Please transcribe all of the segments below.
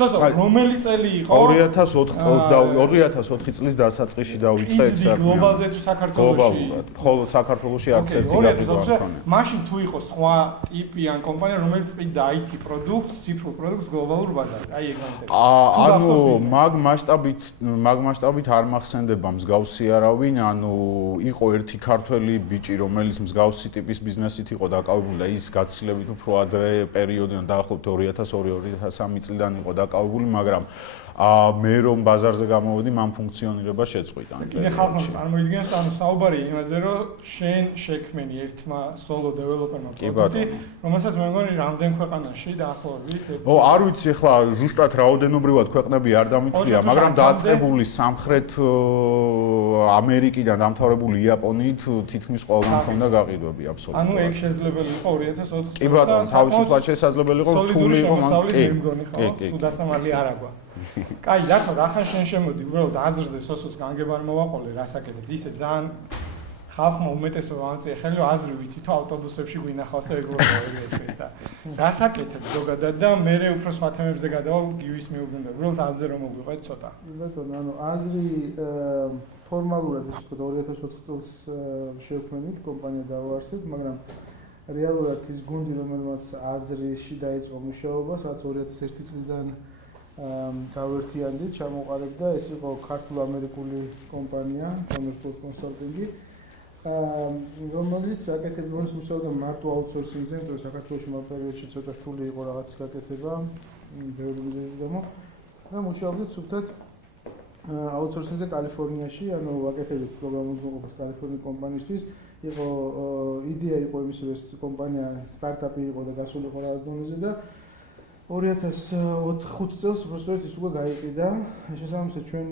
რომელი წელი იყო 2004 წლის დასაწყისში დავიწყე საქმე გლობალზე თუ საქართველოში მხოლოდ საქართველოში არც ერთი გაფრინდა მაშინ თუ იყო სხვა ტიპი ან კომპანია რომელიც წვიდა IT პროდუქტს ციფრულ პროდუქტს გლობალურ ბაზარზე აი ეგ მაინტერესებს ანუ მაგ მასშტაბით არ მახსენდება მსგავსი არავინ ანუ იყო ერთი ქართველი ბიჭი რომელიც მსგავსი ტიპის ბიზნესით იყო დაკავებული და ის გაცილებით უფრო ადრე პერიოდიდან დაახლოებით 2002-2003 წლიდან იყო დაკავებული, მაგრამ მე რომ ბაზარზე გამოვედი, მან ფუნქციონირება შეწყვიტა. კიდე ხალხმა წარმოიდგინეს, ანუ საუბარი იმაზე, რომ შენ შექმენი ერთმა solo developer-მა პროდუქტი, რომელსაც მე მგონი რამდენ ქვეყანაში დაახლოებით. არ ვიცი ახლა ზუსტად რაოდენობრივად ქვეყნები არ დამიტყვია, მაგრამ დაწყებული სამხრეთ ამერიკიდან დამთავრებული იაპონიით თითქმის ყველგან ჰქონდა გაყიდვები აბსოლუტურად. ანუ ეგ შესაძლებელი იყო 2004 წელს. კი ბატონო, თავისუფლად შესაძლებელი იყო, რთული იყო, კი, თუ დასამალი არ აქვს. კაი, რატო რახან შენ შემოდი, უბრალოდ აზრზე სოსოს განგება არ მოვაყოლე, რასაკეთებ? ისე ძალიან ხალხმა უმეტესობა ამწია ხელი, რომ აზრი ვიცი თუ ავტობუსებში გვინახავს ეგრევე ეგრე და რასაკეთებ ზოგადად და მე უფრო სხვა თემებზე გადავალ გივის მიუბრუნდა. უბრალოდ აზრზე რომ მოგვიყვეთ ცოტა. ბატონო, ანუ აზრი ფორმალურად ის ვთქვათ 2004 წელს შევქმნით, კომპანია დავაარსეთ, მაგრამ რეალურად ის გუნდი რომელმაც აზრიში დაიწყო მუშაობა, სადაც 2001 წლიდან გავერთიანდით, ჩამოყალიბდა, ეს იყო ქართულ-ამერიკული კომპანია, Commerce Consulting-ი, რომელიც აკეთებდა მუშაობდა მარტო აუთსორსინგზე, იმიტომ რომ საქართველოში მაგ პერიოდში ცოტა რთული იყო რაღაც გაკეთება, ბევრი მიზეზის გამო და მუშაობდა სუფთად აუთსორსინგზე კალიფორნიაში, ანუ აკეთებდა პროგრამულ უზრუნველყოფას კალიფორნიის კომპანიისთვის, იყო იდეა იყო იმის რომ ეს კომპანია სტარტაპი იყო და გასულიყო რაღაც დონეზე და 2005 წელს უბრალოდ ის უკვე გაიყიდა. შესაბამისად ჩვენ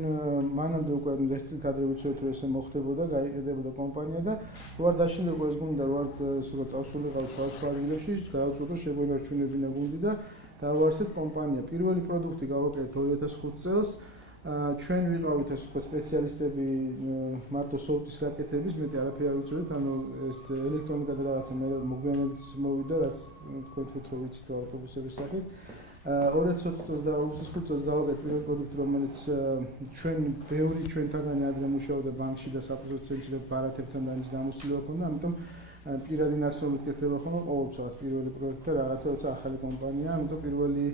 მანამდე უკვე ერთ წელს გადავიცოდეთ რომ ესე მოხდებოდა, გაიყიდებოდა კომპანია და ვარ დაშინდება ეს გუნდი და ვარ სულ წავსულიყავ საერთაშორისოში, გადავწყვიტე შეგვენარჩუნებინა გუნდი და დავაარსეთ კომპანია. პირველი პროდუქტი გავაკეთეთ 2005 წელს. ჩვენ ვიყავით ეს უკვე სპეციალისტები მარტო სოფტის გაკეთების, მეტი არაფერი არ ვიცოდით, ანუ ეს ელექტრონიკა და რაღაცა მე მოგვიანებით მოვიდა, რაც თქვენ თვითონ რომ ვიცით ავტობუსების სახით. 2004 წელს და 2005 წელს გავაკეთეთ პირველი პროდუქტი, რომელიც ჩვენ ბევრი ჩვენთაგანი ადრე მუშაობდა ბანკში და საფუძველ ცენტრში და ბარათებთან და ის გამოსვლილი ჰქონდა, ამიტომ პირადი ნაცნობი კეთება ხომ ყოველთვის რაღაც პირველი პროექტი და რაღაცა როცა ახალი კომპანია, ამიტომ პირველი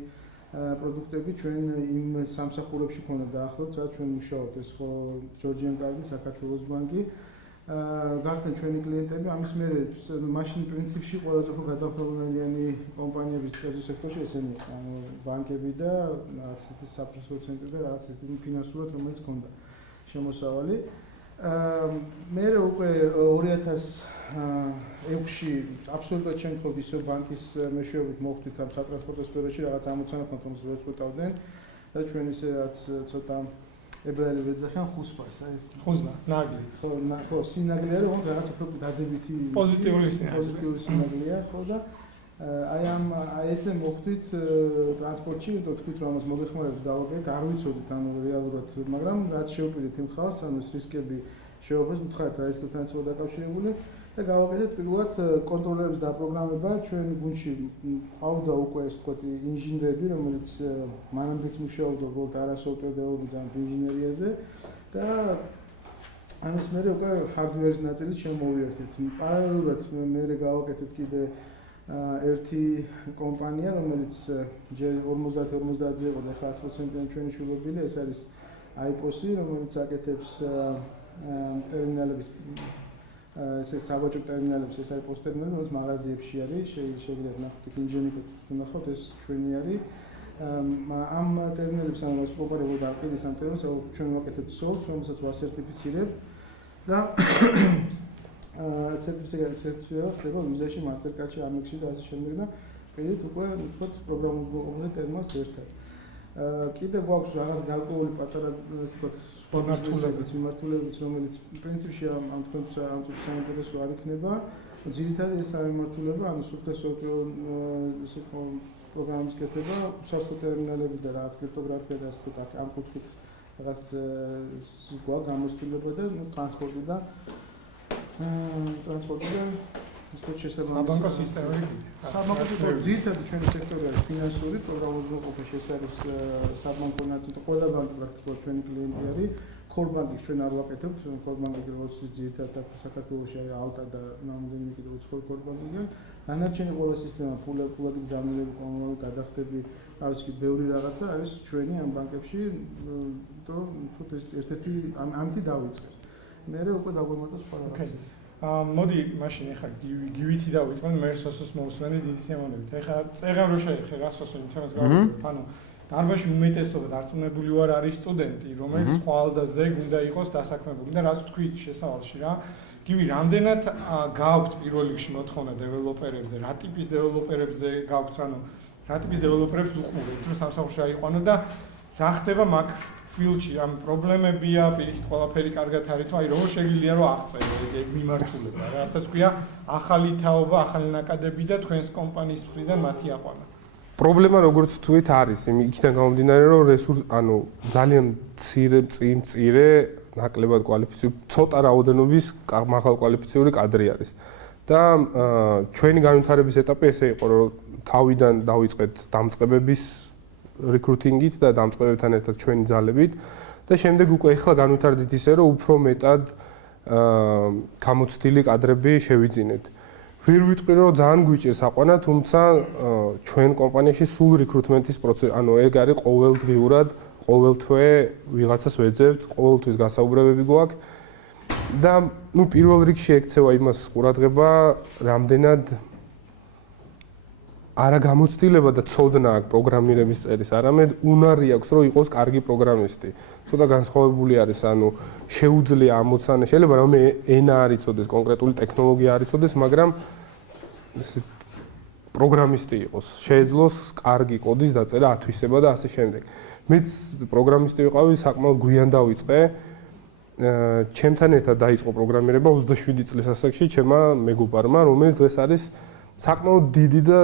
პროდუქტები ჩვენ იმ სამსახურებში ქონდა დაახლოებით, სადაც ჩვენ მუშაობთ, ეს ხო ჯორჯიან კარდი, საქართველოს ბანკი. გახდნენ ჩვენი კლიენტები, ამის მერე მაშინ პრინციპში ყველაზე უფრო გადამფრთხოვნელიანი კომპანიების სექტორში ესენი ანუ ბანკები და რაღაც ისეთი საფუძველ ცენტრი და რაღაც ისეთი ფინანსურად რომელიც ქონდა შემოსავალი. მე უკვე 2006-ში აბსოლუტურად შემთხვევით ისო ბანკის მეშვეობით მოხვდით ამ სატრანსპორტო სფეროში რაღაც ამოცანა ქონდა რომ ვეწყვეტავდნენ და ჩვენ ისე რაც ცოტა ებრაელები ეძახიან ხუსპას, ეს ხუსმა, ნაგლი. ხო, სინაგლია, რომ რაღაც უფრო დადებითი პოზიტიური სინაგლია, ხო და აი ესე მოხვდით ტრანსპორტში, თქვით რომ ამას მოგეხმარებთ დავაკეთეთ, არ ვიცოდით ანუ რეალურად, მაგრამ რაც შევპირდით იმ ხალხს, ანუ რისკები შეუძლებს მითხარით რა რისკებთან იყო დაკავშირებული და გავაკეთეთ პირველად კონტროლერების დაპროგრამება ჩვენ გუნდში ყავდა უკვე ეს თქვა ინჟინრები, რომელიც მანამდეც მუშაობდა უბრალოდ არასოფტვერ დეველოპმენტ ინჟინერიაზე და ამის მერე უკვე ჰარდვერის ნაწილი შემოვიერთეთ. პარალელურად მე გავაკეთეთ კიდე ერთი კომპანია, რომელიც ჯერ 50-50-ზე იყო და ახლა 100%-იანი ჩვენი შვილობილი, ეს არის iPOS-ი, რომელიც აკეთებს ტერმინალების ესე საბაჭო ტერმინალებს, ეს iPOS ტერმინალი, რომელიც მაღაზიებში არის, შეგიძლიათ ნახოთ ინჟინერით ნახოთ, ეს ჩვენი არის. ამ ტერმინალებს ამას პროპაგანდა დააყენეს ამ ტერმინალს, ჩვენ ვაკეთებთ software, რომელსაც ვასერტიფიცირებთ და სერტიფიცირება ხდება ვიზაში, მასტერკარდში, ამექსში და ასე შემდეგ და პირით უკვე ვთქვათ პროგრამულ ტერმინალს ერთად. კიდე გვაქვს რაღაც გარკვეული პატარა ვთქვათ მიმართულებიც, რომელიც პრინციპში ამ თქვენს ამ საინტერესო არ იქნება. ძირითადად ეს სამიმართულება, ანუ სოფტვერის პროგრამის კეთება, უსაფრთხო ტერმინალები და რაღაც კრიპტოგრაფია და ასე ვთქვათ, ამ კუთხით რაღაც გვაქვს გამოცდილება და ტრანსპორტი და სწორ შესაბამისად საბანკო სისტემა საბანკო ძირითადად ჩვენი სექტორი არის ფინანსური პროგრამულობა ეს არის საბანკო ნაწილი ყველა ბანკი პრაქტიკულად ჩვენი კლიენტი არის ქორბანკის ჩვენ არ ვაკეთებთ ქორბანკი როგორც ძირითადად საქართველოში არის ალტა და ნამდვილად კიდევ უცხოური ქორბანკია დანარჩენი ყველა სისტემა ფულად გზავნილები კომუნალური გადახდები არის კი ბევრი რაღაცა არის ჩვენი ამ ბანკებში და თუთ ეს ერთ-ერთი ამით დავიწყეთ მე უკვე დაგვემატა სხვა რაღაცა მოდი მაშინ ახლა გივითი დავიწყოთ მე სოსოს მოვსვენი დიდი სიამოვნებით ახლა წეღან რო შეეხე რა სოსო იმ თემას გავაკეთებ ანუ დარბაზში უმეტესობა დარწმუნებული ვარ არის სტუდენტი რომელიც ხვალდაზე უნდა იყოს დასაქმებული და რაც თქვით შესავალში რა გივი რამდენად გააქვთ პირველ რიგში მოთხოვნა დეველოპერებზე რა ტიპის დეველოპერებზე გააქვთ ანუ რა ტიპის დეველოპერებს უყურებთ რომ სამსახურში აიყვანო და რა ხდება მაგ ფილში ამ პრობლემებია პირიქით ყველაფერი კარგად არის თუ აი როგორ შეგიძლია რომ აღწერო ეგ მიმართულება რასაც ქვია ახალი თაობა ახალი ნაკადები და თქვენს კომპანიის მხრიდან მათი აყვანა პრობლემა როგორც თქვით არის იქიდან გამომდინარე რომ ანუ ძალიან მცირე ნაკლებად კვალიფიციური ცოტა რაოდენობის მაღალ კვალიფიციური კადრი არის და ჩვენი განვითარების ეტაპი ესე იყო რომ თავიდან დავიწყეთ დამწყებების რეკრუტინგით და დამწყებებთან ერთად ჩვენი ძალებით და შემდეგ უკვე ახლა განვითარდით ისე რომ უფრო მეტად გამოცდილი კადრები შევიძინეთ. ვერ ვიტყვი რომ ძალიან გვიჭირს აყვანა, თუმცა ჩვენ კომპანიაში სულ რეკრუტმენტის პროცესი, ანუ ეგ არის ყოველდღიურად, ყოველ თვე ვიღაცას ვეძებთ, ყოველთვის გასაუბრებები გვაქვს და ნუ პირველ რიგში ექცევა იმას ყურადღება, რამდენად არა გამოცდილება და ცოდნა აქვს პროგრამირების წერის, არამედ უნარი აქვს რომ იყოს კარგი პროგრამისტი. ცოტა განსხვავებული არის, ანუ შეუძლია ამოცანა, შეიძლება რომ ენა არ იცოდეს, კონკრეტული ტექნოლოგია არ იცოდეს, მაგრამ პროგრამისტი იყოს, შეეძლოს კარგი კოდის დაწერა, ათვისება და ასე შემდეგ. მეც პროგრამისტი ვიყავი, საკმაოდ გვიან დავიწყე. ჩემთან ერთად დაიწყო პროგრამირება 27 წლის ასაკში ჩემმა მეგობარმა, რომელიც დღეს არის საკმაოდ დიდი და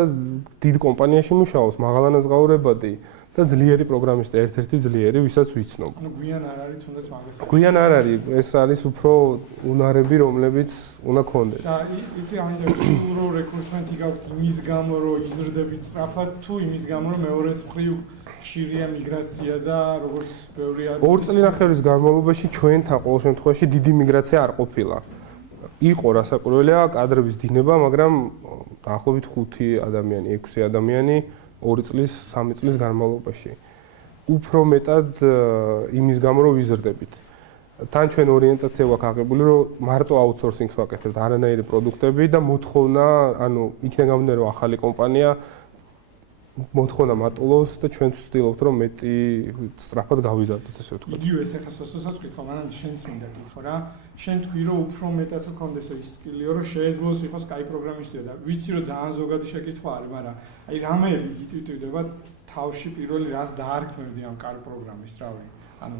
დიდ კომპანიაში მუშაობს, მაღალანაზღაურებადი და ძლიერი პროგრამისტი, ერთ-ერთი ძლიერი, ვისაც ვიცნობ. ანუ გვიან არ არის თუნდაც მაგას. გვიან არ არის, ეს არის უფრო უნარები, რომლებიც უნდა ქონდეს. და იცი ამინდა რო რეკრუტმენტი გაქვთ იმის გამო, რომ იზრდებით სწრაფად, თუ იმის გამო, რომ მეორეს მხრივ ხშირია მიგრაცია და როგორც ბევრი არის 2 წლინახევრის განმავლობაში ჩვენთან ყოველ შემთხვევაში დიდი მიგრაცია არ ყოფილა. იყო რასაკვირველია კადრების დინება, მაგრამ დაახლოებით 5 ადამიანი, 6 ადამიანი 2 წლის, 3 წლის განმავლობაში. უფრო მეტად იმის გამო რომ ვიზრდებით. თან ჩვენ ორიენტაცია გვაქვს აღებული, რომ მარტო აუთსორსინგს ვაკეთებთ, არანაირი პროდუქტები და მოთხოვნა, ანუ იქიდან გამომდინარე რომ ახალი კომპანია მოთხოვნა მატულობს და ჩვენც ვცდილობთ რომ მეტი სწრაფად გავიზარდოთ ესე ვთქვათ. იგივე ეს ახლა სოსოსაც ვკითხო, მაგრამ შენც მინდა გითხო რა. შენ თქვი რომ უფრო მეტად კონდესო ის სკილიო რომ შეეძლოს იყოს კაი პროგრამისტია და ვიცი რომ ძალიან ზოგადი შეკითხვა არის, მაგრამ აი რამეები გიტვიტვდება თავში პირველი რას დაარქმევდი ამ კარ პროგრამის რავი. ანუ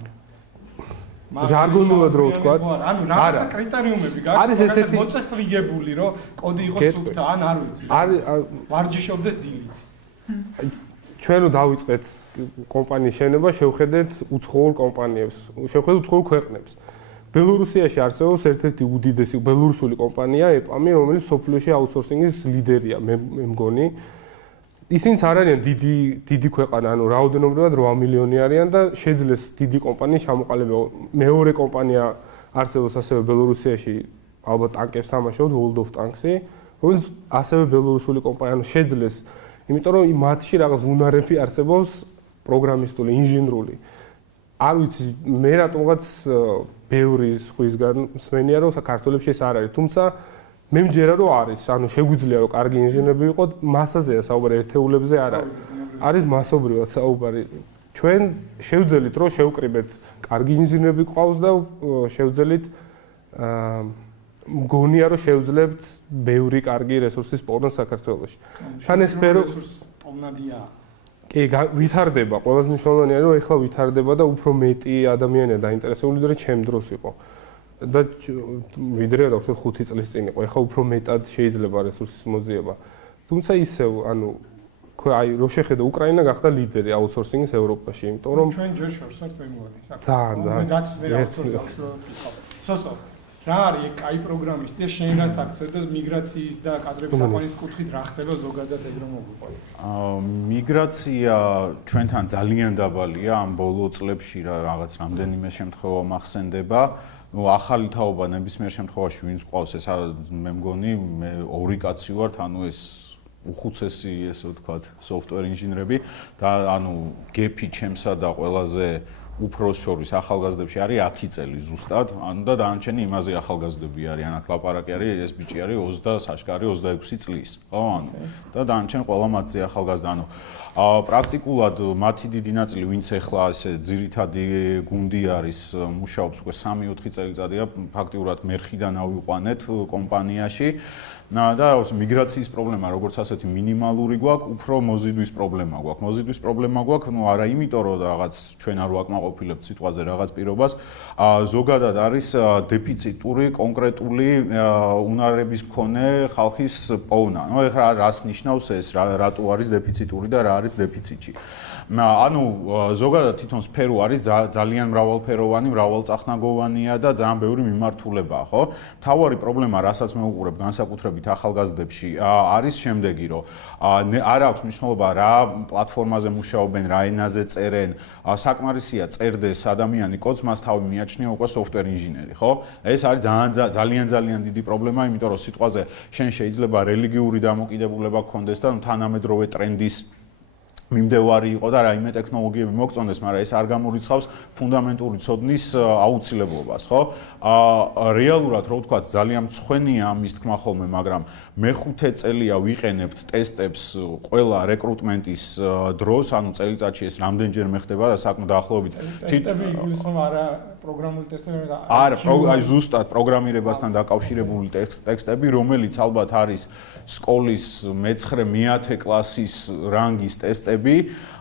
ჟარგონულად რო ვთქვათ, ანუ რა კრიტერიუმები გაქვს? არის ესეთი მოწესრიგებული რომ კოდი იყოს სუფთა, ან არ ვიცი. არის ვარჯიშობდეს დილით. ჩვენ რო დავიწყეთ კომპანიის შენება, შევხედეთ უცხოურ კომპანიებს, შევხედეთ უცხოურ ქვეყნებს. ბელორუსიაში არსებობს ერთ-ერთი უდიდესი ბელორუსული კომპანია EPAM-ი, რომელიც სოფლიოში აუთსორსინგის ლიდერია, მე მგონი. ისინიც არ არიან დიდი ქვეყანა, ანუ რაოდენობრივად 8 მილიონი არიან და შეძლეს დიდი კომპანიის ჩამოყალიბება. მეორე კომპანია არსებობს ასევე ბელორუსიაში, ალბათ ტანკებს თამაშობთ, World of Tanks-ი, რომელიც ასევე ბელორუსული კომპანია, ანუ შეძლეს იმიტომ რომ მათში რაღაც უნარები არსებობს პროგრამისტული, ინჟინრული. არ ვიცი, მე რატომღაც ბევრი სხვისგან მსმენია რომ საქართველოში ეს არ არის, თუმცა მე მჯერა რომ არის, ანუ შეგვიძლია რომ კარგი ინჟინრები იყოთ, მასაზეა საუბარი, ერთეულებზე არ არის. არის მასობრივად საუბარი. ჩვენ შევძელით რომ შევკრიბეთ კარგი ინჟინრები ყავს და შევძელით მგონია რომ შევძლებთ ბევრი კარგი რესურსის პოვნა საქართველოში. თან ეს სფერო პოვნადია. კი, ვითარდება, ყველაზე მნიშვნელოვანია რომ ეხლა ვითარდება და უფრო მეტი ადამიანია დაინტერესებული, ვიდრე ჩემ დროს იყო. და ვიდრე დავუშვათ 5 წლის წინ იყო, ეხლა უფრო მეტად შეიძლება რესურსის მოძიება. თუმცა ისევ, ანუ აი რო შეხედა უკრაინა გახდა ლიდერი აუთსორსინგის ევროპაში, იმიტომ რომ ჩვენ ჯერ შორს ვართ მე მგონი. ძალიან მე დათვის მე აუთსორსინგს ვკითხავ. სოსო რა არის კაი პროგრამისტი და შენ რას აქცევ და მიგრაციის და კადრების აყვანის კუთხით რა ხდება ზოგადად ეგ რომ მოგვიყვება? მიგრაცია ჩვენთან ძალიან დაბალია ამ ბოლო წლებში რაღაც რამდენიმე შემთხვევა მახსენდება. ახალი თაობა ნებისმიერ შემთხვევაში ვინც ყავს ეს მე მგონი მე ორი კაცი ვართ, ანუ ეს უხუცესი ესე ვთქვათ software ინჟინერები და ანუ გეფი ჩემსა და ყველაზე უფროს შორის ახალგაზრდებში არის 10 წელი ზუსტად, ანუ და დანარჩენი იმაზე ახალგაზრდები არიან, აქ ლაპარაკი არის, ეს ბიჭი არის 20 საშკარი 26 წლის, ხო, ანუ და დანარჩენი ყველა მათზე ახალგაზრდა, ანუ პრაქტიკულად მათი დიდი ნაწილი ვინც ეხლა ესე ძირითადი გუნდი არის, მუშაობს უკვე 3-4 წელიწადია, ფაქტიურად მერხიდან ავიყვანეთ კომპანიაში. და მიგრაციის პრობლემა როგორც ასეთი მინიმალური გვაქვს, უფრო მოზიდვის პრობლემა გვაქვს. მოზიდვის პრობლემა გვაქვს, ну არა იმიტომ რომ რაღაც ჩვენ არ ვაკმაყოფილებთ სიტყვაზე რაღაც პირობას, ზოგადად არის დეფიციტური კონკრეტული უნარების მქონე ხალხის პოვნა. ну ეხლა რას ნიშნავს ეს, რატო არის დეფიციტური და რა არის დეფიციტი. ანუ ზოგადად თვითონ სფერო არის ძალიან მრავალფეროვანი, მრავალწახნაგოვანია და ძალიან ბევრი მიმართულებაა, ხო? თავარი პრობლემა, რასაც მე ვუყურებ განსაკუთრებით ახალგაზრდებში, არის შემდეგი, რომ არ აქვს მნიშვნელობა რა პლატფორმაზე მუშაობენ, რა ენაზე წერენ, საკმარისია წერდეს ადამიანი კოდს, მას თავი მიაჩნია უკვე software ინჟინერი, ხო? ეს არის ძალიან დიდი პრობლემა, იმიტომ რომ სიტყვაზე შენ შეიძლება რელიგიური დამოკიდებულება გქონდეს და თანამედროვე ტრენდის მიმდევარი იყო და რაიმე ტექნოლოგიები მოგწონდეს, მაგრამ ეს არ გამორიცხავს ფუნდამენტური ცოდნის აუცილებლობას, ხო? რეალურად რო ვთქვათ, ძალიან მწვენია ამის თქმა ხოლმე, მაგრამ მე-5 წელია ვიყენებთ ტესტებს ყველა რეკრუტმენტის დროს, ანუ წელიწადში ეს რამდენჯერ მეხდება და საკმაოდ დაახლოებით ტესტები იგულისხმება არა პროგრამული ტესტები და არა, აი ზუსტად პროგრამირებასთან დაკავშირებული ტექსტები, რომელიც ალბათ არის სკოლის მე-9 კლასის რანგის ტესტები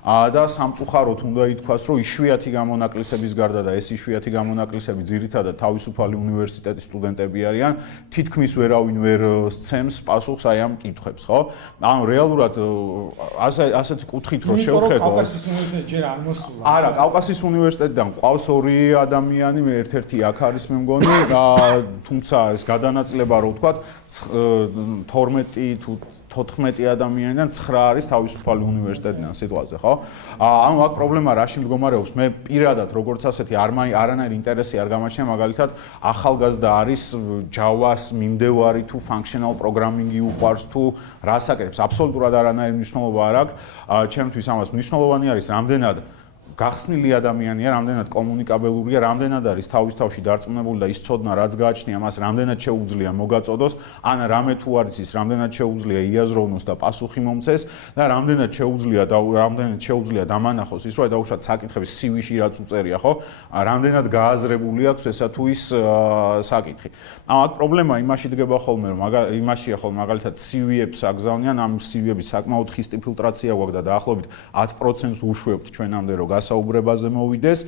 და სამწუხაროდ უნდა ითქვას, რომ იშვიათი გამონაკლისების გარდა და ეს იშვიათი გამონაკლისები ძირითადად თავისუფალი უნივერსიტეტის სტუდენტები არიან, თითქმის ვერავინ ვერ სცემს პასუხს აი ამ კითხვებს, ხო? ანუ რეალურად ასეთი კუთხით რო შევხედო. კავკასიის უნივერსიტეტი ჯერ არ მოსულა. არა, კავკასიის უნივერსიტეტიდან ყავს 2 ადამიანი, მე ერთ-ერთი აქ არის მე მგონი, თუმცა ეს გადანაწილება რო ვთქვათ 12 თუ 14 ადამიანიდან 9 არის თავისუფალი უნივერსიტეტიდან სიტყვაზე, ხო? ანუ აქ პრობლემა რაში მდგომარეობს? მე პირადად როგორც ასეთი არანაირი ინტერესი არ გამაჩნია, მაგალითად, ახალგაზრდა არის Java-ს მიმდევარი თუ functional programming-ი უყვარს თუ რას აკეთებს, აბსოლუტურად არანაირი მნიშვნელობა არ აქვს. ჩემთვის ამას მნიშვნელოვანი არის რამდენად გახსნილი ადამიანია, რამდენად კომუნიკაბელურია, რამდენად არის თავის თავში დარწმუნებული და ის ცოდნა რაც გააჩნია, მას რამდენად შეუძლია მოგაწოდოს, ან რამე თუ არის ის, რამდენად შეუძლია იაზროვნოს და პასუხი მომცეს და რამდენად შეუძლია დამანახოს ის, რომ დაუშვათ საკითხების CV-ში რაც უწერია, ხო? რამდენად გააზრებული აქვს ესა თუ ის საკითხი. აქ პრობლემა იმაში დგება ხოლმე, რომ იმაშია ხოლმე მაგალითად CV-ებს აგზავნიან, ამ CV-ების საკმაოდ ხისტი ფილტრაცია გვაქვს და დაახლოებით 10%-ს უშვებთ ჩვენამდე რომ საუბრებაზე მოვიდეს.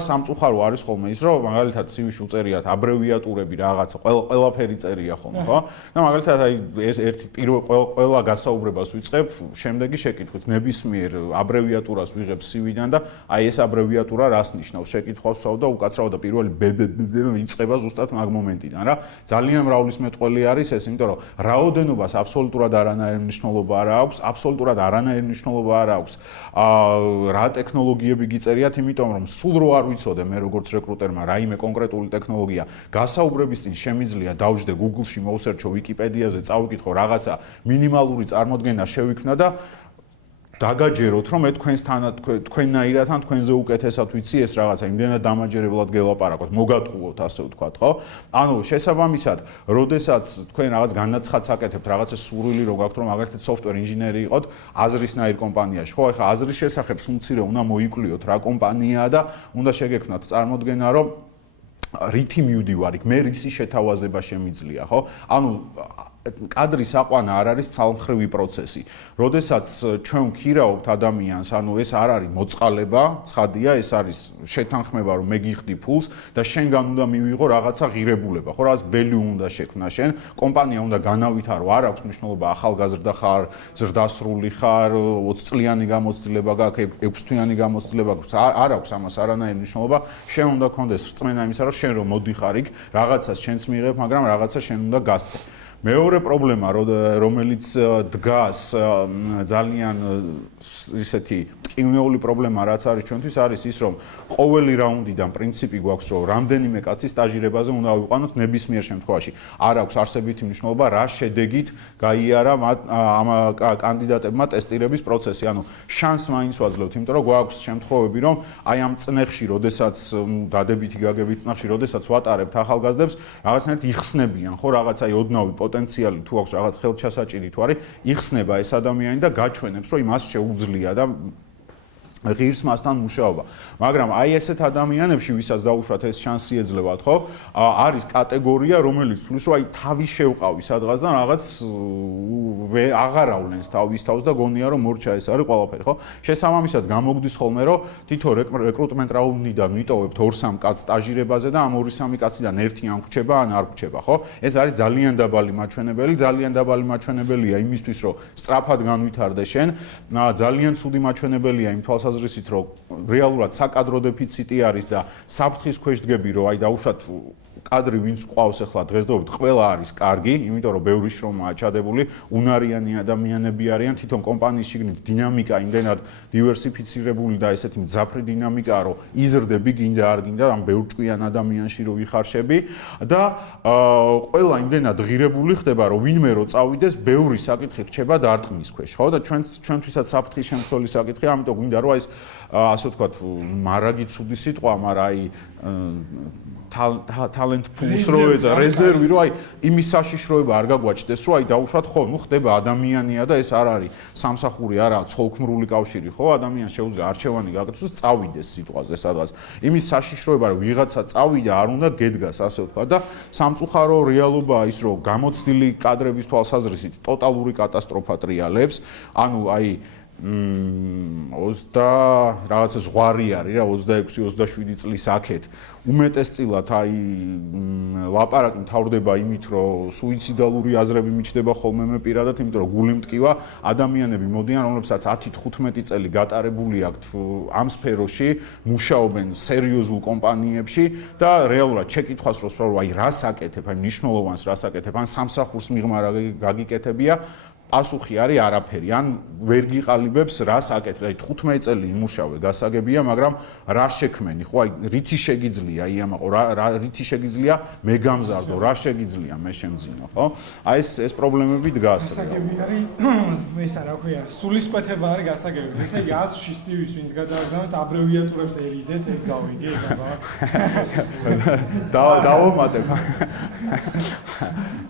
სამწუხარო არის ხოლმე ის, რომ მაგალითად CV-ში უწერიათ აბრევიატურები რაღაცა, ყველაფერი წერია ხოლმე, ხო? და მაგალითად აი ეს ერთი ყველა გასაუბრებას ვიწყებ, შემდეგი შეკითხვით, ნებისმიერ აბრევიატურას ვიღებ CV-დან და აი ეს აბრევიატურა რას ნიშნავს? შეკითხვას ვსვავ და უკაცრავ და პირველი ვიწყება ზუსტად მაგ მომენტიდან, რა. ძალიან მრავლისმეტყველი არის ეს, იმიტომ რომ რაოდენობას აბსოლუტურად არანაირი მნიშვნელობა არ აქვს, აბსოლუტურად არანაირი მნიშვნელობა არ აქვს. რა ტექნოლოგიები გიწერიათ, იმიტომ რომ სულ რო არ ვიცოდე მე როგორც რეკრუტერმა რაიმე კონკრეტული ტექნოლოგია, გასაუბრების წინ შემიძლია დავждე Google-ში მოვსერჩო, Wikipediaზე წავიკითხო, რაღაცა მინიმალური წარმოდგენა შევიქმნა და დაგაჯეროთ, რომ მე თქვენნაირად ან თქვენზე უკეთესად ვიცი ეს რაღაცა, იმდენად დამაჯერებლად გელაპარაკოთ, მოგატყუოთ, ასე ვთქვათ, ხო? ანუ შესაბამისად, როდესაც თქვენ რაღაც განაცხადს აკეთებთ, რაღაცა სურვილი რო გაქვთ, რომ მაგალითად software ინჟინერი იყოთ აზრისნაირ კომპანიაში, ხო? ეხლა აზრის შესახებ უმცირე უნდა მოიკვლიოთ რა კომპანიაა და უნდა შეგექმნათ წარმოდგენა, რომ რითი მივდივარ იქ, მე რისი შეთავაზება შემიძლია, ხო? ანუ კადრის აყვანა არ არის ცალმხრივი პროცესი. როდესაც ჩვენ ვქირავთ ადამიანს, ანუ ეს არ არის მოწყალება, ცხადია, ეს არის შეთანხმება, რომ მე გიხდი ფულს და შენგან უნდა მივიღო რაღაცა ღირებულება, ხო, რაღაც value უნდა შექმნა შენ, კომპანია უნდა განავითარო, არ აქვს მნიშვნელობა ახალგაზრდა ხარ, ზრდასრული ხარ, 20 წლიანი გამოცდილება გაქვს, 6 თვიანი გამოცდილება გაქვს, არ აქვს ამას არანაირი მნიშვნელობა, შენ უნდა გქონდეს რწმენა იმისა, რომ შენ რომ მოდიხარ იქ, რაღაცას შენც მიიღებ, მაგრამ რაღაცა შენ უნდა გასცე. მეორე პრობლემა, რომელიც დგას ძალიან ისეთი ტკივნეული პრობლემა, რაც არის ჩვენთვის, არის ის, რომ ყოველი რაუნდიდან პრინციპი გვაქვს, რომ რამდენიმე კაცი სტაჟირებაზე უნდა ავიყვანოთ ნებისმიერ შემთხვევაში. არ აქვს არსებითი მნიშვნელობა, რა შედეგით გაიარა ამ კანდიდატებმა ტესტირების პროცესი. ანუ შანსს მაინც ვაძლევთ, იმიტომ რომ გვაქვს შემთხვევები, რომ აი ამ წნეხში, როდესაც დადებითი გაგებით წნეხში, როდესაც ვატარებთ ახალგაზრდებს, რაღაცნაირად იხსნებიან, ხო, რაღაცა ოდნავი პოტენციალი თუ აქვს რაღაც ხელჩასაჭირი თუ არის, იხსნება ეს ადამიანი და გაჩვენებს, რომ იმას შეუძლია და ღირს მასთან მუშაობა. მაგრამ აი ესეთ ადამიანებში, ვისაც დაუშვათ ეს შანსი ეძლებათ, ხო? არის კატეგორია, რომელიც თulis რომ აი თავი შევყავი სადღაც და რაღაც აღარ ავლენს თავის თავს და გონია რომ მორჩა ეს არის ყველაფერი, ხო? შესაბამისად გამოგდის ხოლმე რომ თითო რეკრუტმენტ რაუნდიდან ვიტოვებთ 2-3 კაცს სტაჟირებაზე და ამ 2-3 კაციდან ერთი ან გრჩება ან არ გრჩება, ხო? ეს არის ძალიან დაბალი მაჩვენებელი, ძალიან დაბალი მაჩვენებელია იმისთვის, რომ სწრაფად განვითარდე შენ, ძალიან ცუდი მაჩვენებელია იმ თვალსაზრისით, რომ რეალურად საკადრო დეფიციტი არის და საფრთხის ქვეშ დგები, რომ აი დაუშვათ კადრი ვინც ყავს ახლა დღესდღეობით ყველა არის კარგი, იმიტომ რომ ბევრი შრომაა ჩადებული, უნარიანი ადამიანები არიან, თვითონ კომპანიის შიგნით დინამიკა იმდენად დივერსიფიცირებული და ესეთი მძაფრი დინამიკაა, რომ იზრდები გინდა არ გინდა, ამ ბევრ ჭკვიან ადამიანში რო ვიხარშები და ყველა იმდენად ღირებული ხდება, რომ ვინმე რო წავიდეს, ბევრი საკითხი რჩება დარტყმის ქვეშ, ხო? და ჩვენთვისაც საფრთხის შემცველი საკითხია, ამიტომ გვინდა რომ აი ეს ასე ვთქვათ, მარაგი ცუდი სიტყვა, მაგრამ აი talent pools რო ეძა რეზერვი რო აი იმის საშიშროება არ გაგვაჩნდეს რომ აი დაუშვათ ხო ნუ ხდება ადამიანია და ეს არ არის სამსახური არაა ცოლქმრული კავშირი ხო ადამიანს შეუძლია არჩევანი გაკეთოს წავიდეს სიტყვაზე სადღაც იმის საშიშროება რომ ვიღაცა წავიდა არ უნდა გედგას ასე ვთქვა და სამწუხარო რეალობაა ის რომ გამოცდილი კადრების თვალსაზრისით ტოტალური კატასტროფა ტრიალებს ანუ აი 20 რაღაცა ზღვარი არის რა 26-27 წლის აქეთ უმეტესწილად აი ლაპარაკი მთავრდება იმით რომ სუიციდალური აზრები მიჩნდება ხოლმე მე პირადად იმიტომ რომ გული მტკივა ადამიანები მოდიან რომლებსაც 10-15 წელი გატარებული აქვთ ამ სფეროში მუშაობენ სერიოზულ კომპანიებში და რეალურად შეკითხვას რო სვავ აი რას აკეთებ აი მნიშვნელოვანს რას აკეთებ ან სამსახურს მიღმა რა გაგიკეთებია პასუხი არის არაფერი, ან ვერ გიყალიბებს რას აკეთებ, აი 15 წელი იმუშავე, გასაგებია, მაგრამ რა შექმენი, ხო, აი რითი შეგიძლია, აი ამაყო, რა რითი შეგიძლია, მე გამზარდო, რა შეგიძლია, მე შემძინო, ხო? აი ეს პრობლემები დგას. გასაგები არის, ეს რა ქვია, სულისკვეთება არის გასაგები. ესე იგი 100-ში CV-ს ვინც გადააგზავნეთ, აბრევიატურებს ერიდეთ, ეგ გავიდი, ეგ დავამატებ.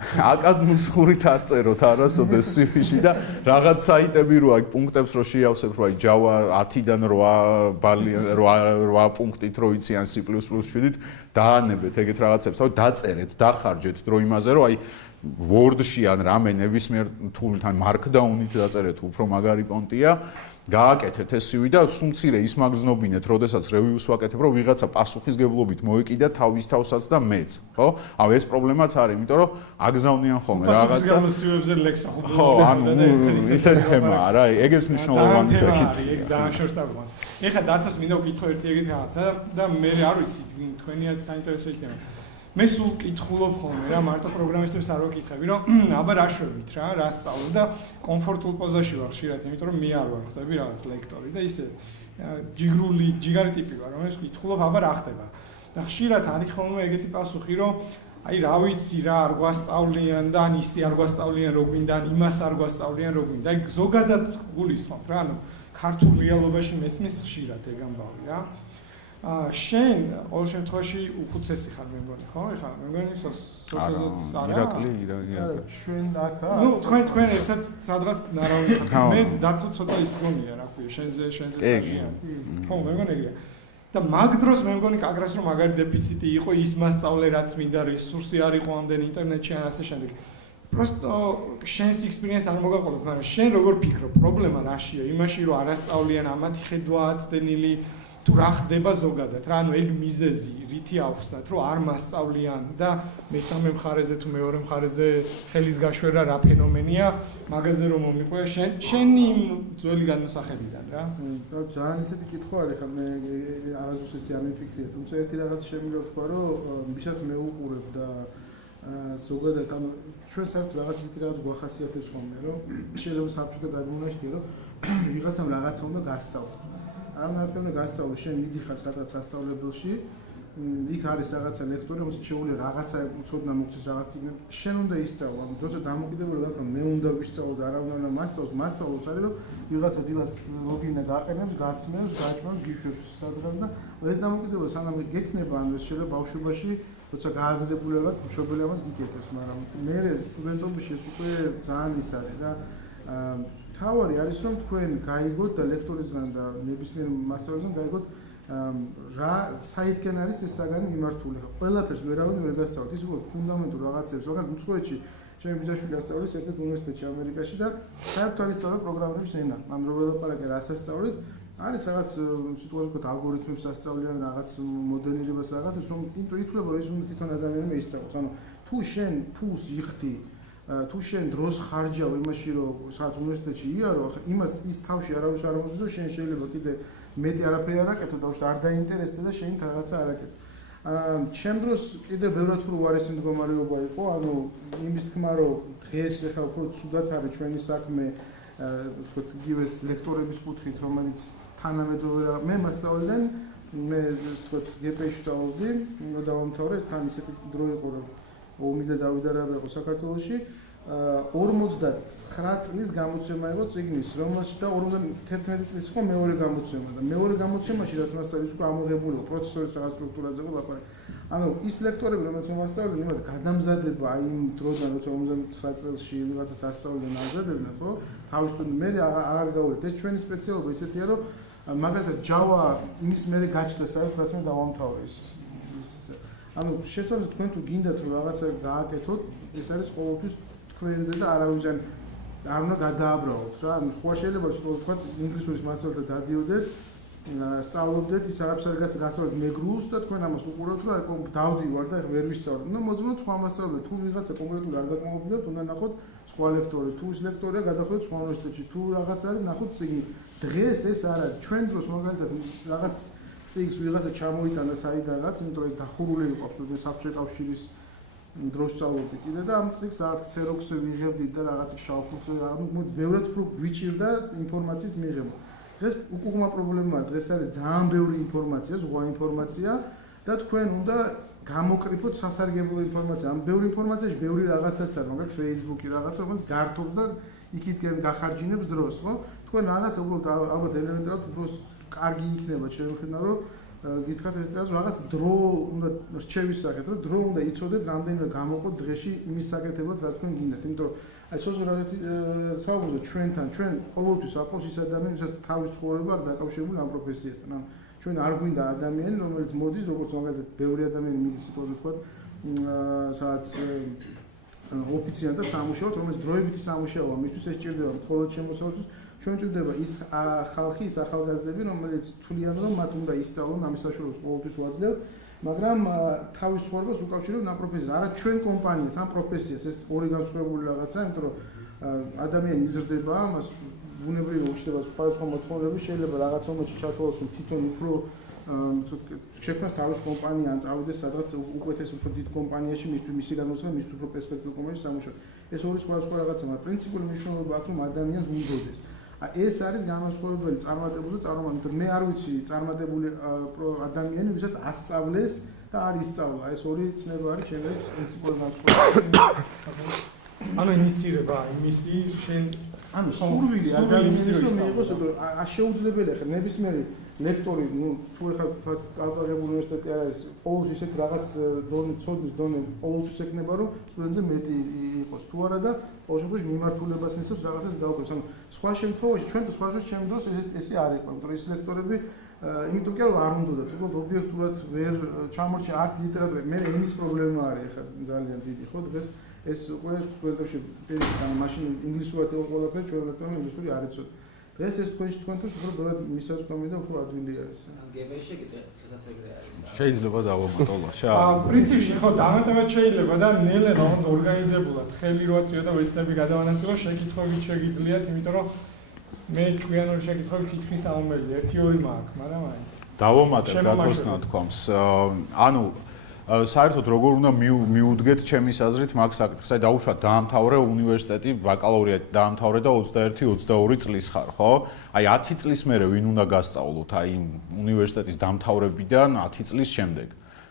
აკადმუსხურით არ წეროთ არასოდეს CV-ში და რაღაც საიტები რო აი პუნქტებს რო შეავსებ რო აი Java 10-დან 8 პუნქტით რო იციან C++-ით დაანებეთ ეგეთ რაღაცებს, თავი დაწერეთ, დახარჯეთ დრო იმაზე რომ აი Word-ში ან რამე ნებისმიერ თულით ან Markdown-ით დაწერეთ, უფრო მაგარი პონტია. გააკეთეთ ეს CV და სულცირე ის მაგზნობინეთ, როდესაც რევიუს ვაკეთებ, რომ ვიღაცა პასუხისგებლობით მოეკიდა თავის თავსაც და მეც, ხო? აუ ეს პრობლემაც არის, იმიტომ რომ აგზავნიან ხოლმე რაღაცა. CV-ებზე ლექსა ხო? ხო, ანუ ისეთ თემაა რა, ეგეც მნიშვნელოვანი საკითხია. ეგ ძალიან შორსაბმოს. ეხლა დათოს მინდა ვკითხო ერთი ეგეთი რაღაცა და მე არ ვიცი თქვენია საინტერესო იქნება. მე სულ კითხულობ ხოლმე რა მარტო პროგრამისტებს არ ვაკითხები რომ აბა რა შვებით რა რა სწავლობ და კომფორტულ პოზაში ვარ ხშირად იმიტომ რომ მე არ ვარ ხდები რაღაც ლექტორი და ისე ჯიგარი ტიპი ვარ რომელიც კითხულობ აბა რა ხდება და ხშირად არის ხოლმე ეგეთი პასუხი რომ აი რა ვიცი რა არ გვასწავლიან და ისე არ გვასწავლიან რო გვინდა იმას არ გვასწავლიან რო გვინდა აი ზოგადად გულისხმობ რა ანუ ქართულ რეალობაში მესმის ხშირად ეგ ამბავი რა შენ ყოველ შემთხვევაში უხუცესი ხარ მე მგონი ხო? ეხლა მე მგონი სოციალიზაცია არა. ირაკლი. ჩვენ აქ ნუ თქვენ ერთად სადღაც ნარავი ხართ. მე დათო ცოტა ის გონია რა ქვია შენზე სტაჟია. ხო მე მგონი ეგია. და მაგ დროს მე მგონი კაგრას რომ მაგარი დეფიციტი იყო ის მასწავლე რაც მინდა რესურსი არ იყო ამდენ ინტერნეტში ან ასე შემდეგ. просто შენს experience არ მოგაყოლებ, მაგრამ შენ როგორ ფიქრობ, პრობლემა რაშია? იმაში რომ არასწავლიან ამათი ხედვა აცდენილი თუ რა ხდება ზოგადად, რა ანუ ეგ მიზეზი, რითი ავხსნათ, რომ არ მასწავლიან და მესამე მხარეზე თუ მეორე მხარეზე ხელის გაშვერა რა ფენომენია, მაგაზე რომ მომიყვე შენი ძველი განმოსახედიდან რა. რა ძალიან ისეთი კითხვა არის, ხა მე არასდროს ესე არ მიფიქრია, თუმცა ერთი რაღაც შემიძლია ვთქვა, რომ ვისაც მე უყურებ და ზოგადად ამ ჩვენ საერთოდ რაღაც ისეთი რაღაც გვახასიათებს ხოლმე, რომ შეიძლება საბჭოთა გადმონაშთია, რომ ვიღაცამ რაღაცა უნდა გასწავლოს. ამიტომ უნდა გასწავლო, შენ მიდიხარ სადღაც სასწავლებელში, იქ არის რაღაცა ლექტორი, რომელსაც შეუძლია რაღაცა უცოდნა მოგცეს რაღაც წიგნი, შენ უნდა ისწავლო. ანუ როცა დამოკიდებული ვარ, მე უნდა ვისწავლო და არავინ არ მასწავლოს, არის რომ ვიღაცა დილას ლოგინა გაყენებს, გაცმევს, გაჭმევს, გიშვებს სადღაც და ეს დამოკიდებული სანამ გექნება, ანუ ეს შეიძლება ბავშვობაში როცა გააზრებულებად მშობელი ამას გიკეთებს, მაგრამ მე სტუდენტობაში ეს უკვე ძალიან ის არის რა. თავარი არის რომ თქვენ გაიგოთ და ლექტორისგან და ნებისმიერ მასწავლებლისგან გაიგოთ რა საითკენ არის ეს საგანი მიმართული. ყველაფერს ვერავინ ვერ გასწავლოთ. ის უბრალოდ ფუნდამენტურ რაღაცებს, მაგრამ უცხოეთში ჩემი ბიძაშვილი ასწავლის ერთ-ერთ უნივერსიტეტში ამერიკაში და საერთოდ არის სწავლა პროგრამების ენა. ამ რო ველაპარაკე რას ასწავლეთ, არის რაღაც სიტუაციურად ალგორითმებს ასწავლიან, რაღაც მოდელირებას რაღაცებს, რომ ითვლება რომ ის უნდა თვითონ ადამიანმა ისწავლოს. ანუ თუ შენ ფულს იხდი თუ შენ დროს ხარჯავ იმაში რომ სადაც უნივერსიტეტში იარო, იმას ის თავში არავის არ ამოწმებს, რომ შენ შეიძლება კიდე მეტი არაფერი არ აკეთო და უშ არ დაინტერესდე და შენ რაღაცა არ აკეთო. ჩემ დროს კიდე ბევრად უფრო უარესი მდგომარეობა იყო, ანუ იმის თქმა რომ დღეს ახლა უფრო ცუდად არის ჩვენი საქმე, ვთქვათ, იგივე ლექტორების კუთხით, რომელიც თანამედროვე მე მასწავლიდან მე ვთქვათ გპ-ში ვსწავლობდი, დავამთავრე, თან ისეთი დრო იყო რომ ომი და დავიდარება იყო საქართველოში 59 წლის გამოცემა იყო წიგნის, რომელშიც და 51 წლის იყო მეორე გამოცემა და მეორე გამოცემაში რაც მასწავლის უკვე ამოღებული იყო პროცესორის რაღაც სტრუქტურაზე იყო ლაპარაკი. ანუ ის ლექტორები რომელიც მასწავლდნენ, იმათ გადამზადება აი იმ დროდან როცა 59 წელში ვიღაცას ასწავლდნენ ამზადებდნენ, ხო? თავისთავად მე არ გავიგეთ. ეს ჩვენი სპეციალობა ისეთია, რომ მაგალითად Java იმის მერე გაჩნდა საერთოდ რაც მე დავამთავრე ის ანუ შესაძლოა თქვენ თუ გინდათ რომ რაღაცა გააკეთოთ, ეს არის ყოველთვის თქვენზე და არავისგან არ უნდა გადააბრაოთ რა. ანუ ხო შეიძლება ვთქვათ ინგლისურის მასწავლებლად დადიოდეთ, სწავლობდეთ, ის არაფერს არ გასწავლეთ მეგრულს და თქვენ ამას უყურებთ რომ აი დავდივარ და ვერ ვისწავლებ. უნდა მოძღვნოთ სხვა მასწავლებლად, თუ ვიღაცა კონკრეტული არ დაკმაყოფილებთ, უნდა ნახოთ სხვა ლექტორი, თუ ის ლექტორია გადახვიდეთ სხვა უნივერსიტეტში, თუ რაღაც არის ნახოთ წიგნი. დღეს ეს არა, ჩვენ დროს მაგალითად რაღაც წიგნს ვიღაცა ჩამოიტანა საიდანაც, იმიტომ რომ დახურული იყო აბსოლუტურად საბჭოთა კავშირის დროს სწავლობდი კიდე და ამ წიგნს რაღაც xerox-ზე ვიღებდი და რაღაც შავხურზე, ანუ ბევრად უფრო გვიჭირდა ინფორმაციის მიღება. დღეს უკუღმა პრობლემაა, დღეს არის ძალიან ბევრი ინფორმაცია, ზღვა ინფორმაცია და თქვენ უნდა გამოკრიფოთ სასარგებლო ინფორმაცია. ამ ბევრი ინფორმაციაში ბევრი რაღაცაც არის, მაგალითად Facebook-ი რაღაცა, რომელიც გართობს და იქითკენ გახარჯინებს დროს, ხო? თქვენ რაღაცა უბრალოდ ალბათ ელემენტარულად დროს კარგი იქნება შემოხედნა რომ გითხრათ ეს დღეს რაღაც დრო უნდა რჩევის საკეთ რომ დრო უნდა იცოდეთ რამდენიმე გამოყოთ დღეში იმის საკეთებლად რაც თქვენ გინდათ იმიტომ რომ აი სოციალურ რაღაც საუბრობთ ჩვენთან ჩვენ ყოველთვის აკავს ის ადამიანი ვისაც თავის ცხოვრება არ დაკავშირებული ამ პროფესიასთან ან ჩვენ არ გვინდა ადამიანი რომელიც მოდის როგორც მაგალითად ბევრი ადამიანი მიდის სიტუაციად ვთქვათ სადაც ოფიციანტ და სამუშაოდ რომელიც დროებითი სამუშაოა მისთვის ეს ჭირდება მხოლოდ შემოსავლისთვის ჩვენ ჭირდება ის ხალხი, ის ახალგაზრდები, რომელიც თვლიან, რომ მათ უნდა ისწავლონ ამის საშუალებას ყოველთვის ვაძლევთ, მაგრამ თავის ცხოვრებას უკავშირებთ ამ პროფესიას, არა ჩვენ კომპანიას, ამ პროფესიას, ეს ორი განსხვავებული რაღაცაა, იმიტომ რომ ადამიანი იზრდება, მას ბუნებრივი უჩნდება სხვადასხვა მოთხოვნები, შეიძლება რაღაც მომენტში ჩათვალოს, რომ თვითონ უფრო შექმნას თავის კომპანია, ან წავიდეს სადღაც უკეთეს უფრო დიდ კომპანიაში, მისი განმოსვლა, მის უფრო პერსპექტიულ კომპანიაში სამუშაოდ. ეს ორი სხვადასხვა რაღაცაა, მაგრამ პრინციპული მნიშვნელობა აქვს, რომ ადამიანს უნდოდეს. ეს არის განმასხვავებელი წარმატებული და წარმატებული. მე არ ვიცი წარმატებული ადამიანი, ვისაც ასწავლეს და არ ისწავლა. ეს ორი ცნება არის ჩემი პრინციპული განსხვავებული. ანუ ინიცირება იმისი შენ ანუ სურვილი ადამიანის რომ მიიღოს, შეუძლებელია ხა ნებისმიერი ლექტორი, თუ ახლა წარწაღებული უნივერსიტეტი არის, ყოველთვის ისეთ რაღაც დონე ცოდნის დონე ყოველთვის ექნება, რომ სტუდენტზე მეტი იყოს. თუ არა და ყოველთვის მიმართულებას მისცემს რაღაცას გავაკეთოს. ანუ სხვა შემთხვევაში ჩვენ თუ სხვა შემთხვევაში ჩემ დროს ესე არ იყო, იმიტომ რომ ეს ლექტორები იმიტომ კი არ უნდათ, უბრალოდ ობიექტურად ვერ ჩამორჩა არც ლიტერატურა. მე ენის პრობლემა არის ახლა ძალიან დიდი, ხო? დღეს ეს უკვე სულეთში პირიქით მაშინ ინგლისურად იყო ყველაფერი, ჩვენ ლექტორმა ინგლისური არ იცოდა. დღეს ეს თქვენთვის უფრო ბევრად მისაწვდომი და უფრო ადვილი არის. გებეში კიდე შესაძ ეგრე არის. შეიძლება დავამატო ლაშა. პრინციპში ხო დამატებად შეიძლება და ნელ-ნელა რომ ორგანიზებულად ხელი როა წიო და ვეცდები გადავანაწილო შეკითხვებით შეგიძლიათ, იმიტომ რომ მე ჭკვიანური შეკითხვები თითქმის ამომელია, 1-2 მაქვს, მაგრამ აი დავამატებ დათოსნა თქოს. ანუ საერთოდ როგორ უნდა მიუდგეთ ჩემის აზრით მაგ საკითხს. აი დაუშვათ დაამთავრე უნივერსიტეტი, ბაკალავრიატი დაამთავრე და 21-22 წლის ხარ, ხო? აი 10 წლის მერე ვინ უნდა გასწავლოთ აი უნივერსიტეტის დამთავრებიდან 10 წლის შემდეგ.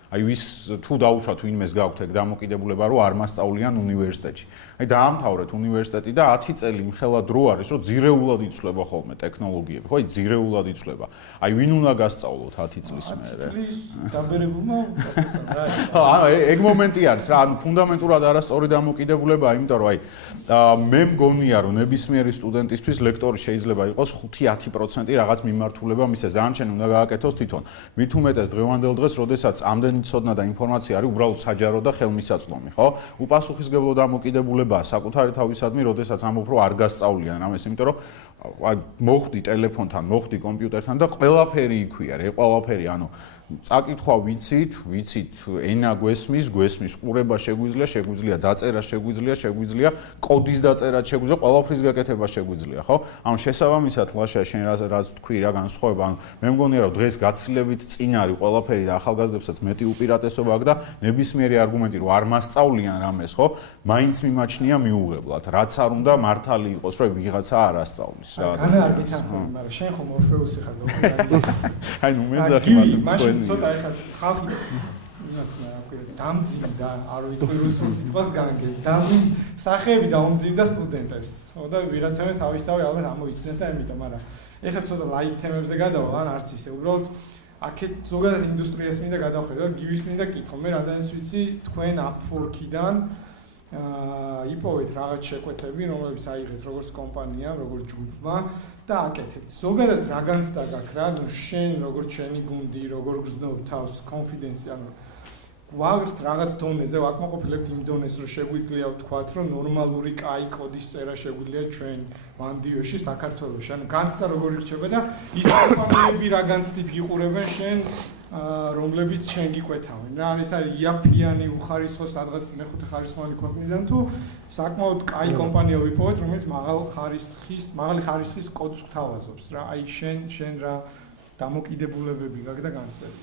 აი ვის თუ დაუშვათ ვინმეს გაქვთ ეგ დამოკიდებულება რომ არ მასწავლიან უნივერსიტეტში. აი დაამთავრეთ უნივერსიტეტი და 10 წელი მხელა დრო არის რომ ძირეულად იცვლება ხოლმე ტექნოლოგიები, ხო? აი ძირეულად იცვლება. აი ვინ უნდა გასწავლოთ 10 წლის მერე? 10 წლის დაბერებულმა ანუ ეგ მომენტი არის რა, ანუ ფუნდამენტურად არასწორი დამოკიდებულებაა, იმიტომ რომ აი მე მგონია რომ ნებისმიერი სტუდენტისთვის ლექტორი შეიძლება იყოს 5-10% რაღაც მიმართულება მისცეს. დანარჩენი უნდა გააკეთოს თვითონ. მით უმეტეს დღევანდელ დღეს, როდესაც ამდენი ცოდნა და ინფორმაცია არის უბრალოდ საჯარო და ხელმისაწვდომი, ხო? უპასუხისმგებლო დამოკიდებულებაა საკუთარი თავისადმი, როდესაც ამბობ რომ არ გასწავლიან რამეს, იმიტომ რომ აი მოხდი ტელეფონთან, მოხდი კომპიუტერთან და ყველაფერი იქვია, რა, ყველაფერი, ანუ წაკითხვა ვიცით, ენა გვესმის, ყურება შეგვიძლია, დაწერა შეგვიძლია, კოდის დაწერა შეგვიძლია, ყველაფრის გაკეთება შეგვიძლია, ხო? ანუ შესაბამისად, ლაშა შენ რაც თქვი რა განსხვავება, ანუ მე მგონია რომ დღეს გაცილებით წინ არის ყველაფერი და ახალგაზრდებსაც მეტი უპირატესობა აქვს და ნებისმიერი არგუმენტი რომ არ მასწავლიან რამეს, ხო? მაინც მიმაჩნია მიუღებლად, რაც არ უნდა მართალი იყოს, რომ ვიღაცა არ ასწავლის რა. განაარგეთ ახლა, მაგრამ შენ ხომ ორფეუსი ხარ აი ნუ მეძახი მასე მწვენი. ცოტა ეხლა ხალხი იმას რა დამძიმდა, არ ვიცი რუსულ სიტყვას განგენ. სახეები დაუმძიმდა სტუდენტებს. ხო და ვიღაცებმა თავისთავად ალბათ ამოიცნეს და ამიტომ, მაგრამ ეხლა ცოტა ლაით თემებზე გადავალ, ან არც ისე. უბრალოდ აქეთ ზოგადად ინდუსტრიას მინდა გადავხედო და გივის მინდა კითხო. მე რამდენიც ვიცი, თქვენ Upwork-იდან იპოვეთ რაღაც შეკვეთები, რომლებიც აიღეთ როგორც კომპანიამ, როგორც ჯგუფმა და აკეთებთ. ზოგადად რა განცდა გაქვს რა, ნუ შენ როგორც შენი გუნდი, როგორ გრძნობ თავს კონფიდენცი, ანუ გვაქვს რაღაც დონეზე, ვაკმაყოფილებთ იმ დონეს, რომ შეგვიძლია ვთქვათ, რომ ნორმალური კაი კოდის წერა შეგვიძლია ჩვენ ვანდიოში, საქართველოში. ანუ განცდა როგორ ირჩება და ის კომპანიები რა განცდით გიყურებენ შენ რომლებიც შენ გიკვეთავენ. რა არის იაფიანი უხარისხო სადღაც მეხუთე ხარისხოვანი ქვეყნიდან თუ საკმაოდ კაი კომპანია ვიპოვეთ, რომელიც მაღალი ხარისხის კოდს გვთავაზობს რა. აი შენ რა დამოკიდებულებები გაქვს და განცდები.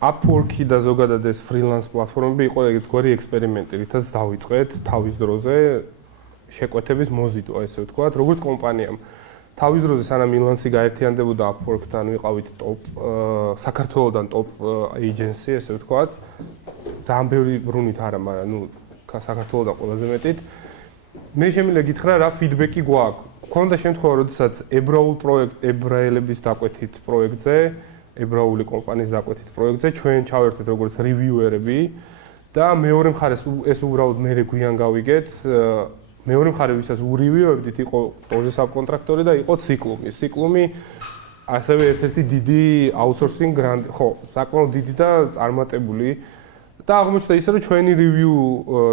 Upwork-ი და ზოგადად ეს freelance პლატფორმები იყო ეგეთი ექსპერიმენტი, რითაც დავიწყეთ თავის დროზე შეკვეთების მოზიდვა, ესე ვთქვათ, როგორც კომპანიამ. თავის დროზე სანამ Milance-ი გაერთიანდებოდა Upwork-თან, ვიყავით საქართველოსდან top agency, ესე ვთქვათ. ძალიან ბევრი ბრუნვით არა, მაგრამ ნუ საქართველოსდან ყველაზე მეტით. მე შემიძლია გითხრა რა ფიდბექი გვაქვს. გქონდა შემთხვევა, როდესაც ებრაელების დაკვეთით პროექტზე, ებრაული კომპანიის დაკვეთით პროექტზე, ჩვენ ჩავერთეთ როგორც რივიუერები და მეორე მხარეს ეს უბრალოდ მე გვიან გავიგეთ. მეორე მხარე ვისაც ურივიუებდით იყო პროჟე საბკონტრაქტორი და იყო ციკლუმი. ციკლუმი ასევე ერთ-ერთი დიდი აუთსორსინგ გრანდი, ხო, საკმაოდ დიდი და წარმატებული და აღმოჩნდა ისე რომ ჩვენი რივიუ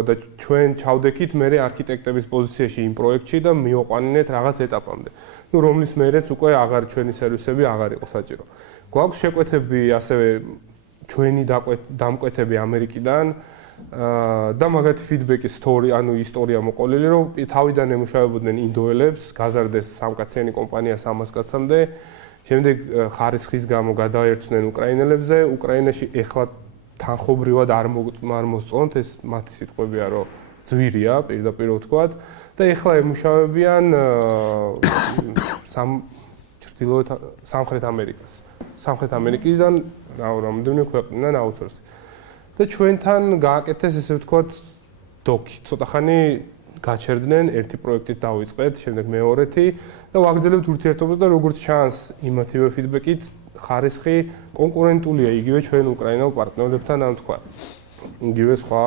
და ჩვენ ჩავდექით მერე არქიტექტების პოზიციაში იმ პროექტში და მივაყვანინეთ რაღაც ეტაპამდე. ნუ რომლის მერეც უკვე აღარ ჩვენი სერვისები აღარ იყო საჭირო. გვაქვს შეკვეთები ასევე ჩვენი დამკვეთები ამერიკიდან და მაგათი ფიდბექი ანუ ისტორია მოყოლილი რომ თავიდან ემუშავებოდნენ ინდოელებს, გაზარდეს სამკაციანი კომპანია 300 კაცამდე, შემდეგ ხარისხის გამო გადაერთვნენ უკრაინელებზე, უკრაინაში ეხლა თანხობრივად არ მოსწონთ, ეს მათი სიტყვებია რომ ძვირია, პირდაპირ ვთქვათ და ეხლა ემუშავებიან სამხრეთ ამერიკას. სამხრეთ ამერიკიდან რამდენიმე ქვეყნიდან აუთსორსი. და ჩვენთან გააკეთეს ესე ვთქვათ დოკი. ცოტა ხანი გაჩერდნენ, ერთი პროექტით დავიწყეთ, შემდეგ მეორეთი და ვაგრძელებთ ურთიერთობას და როგორც ჩანს იმათივე ფიდბექით ხარისხი კონკურენტულია იგივე ჩვენ უკრაინელ პარტნიორებთან, ან თქვა იგივე სხვა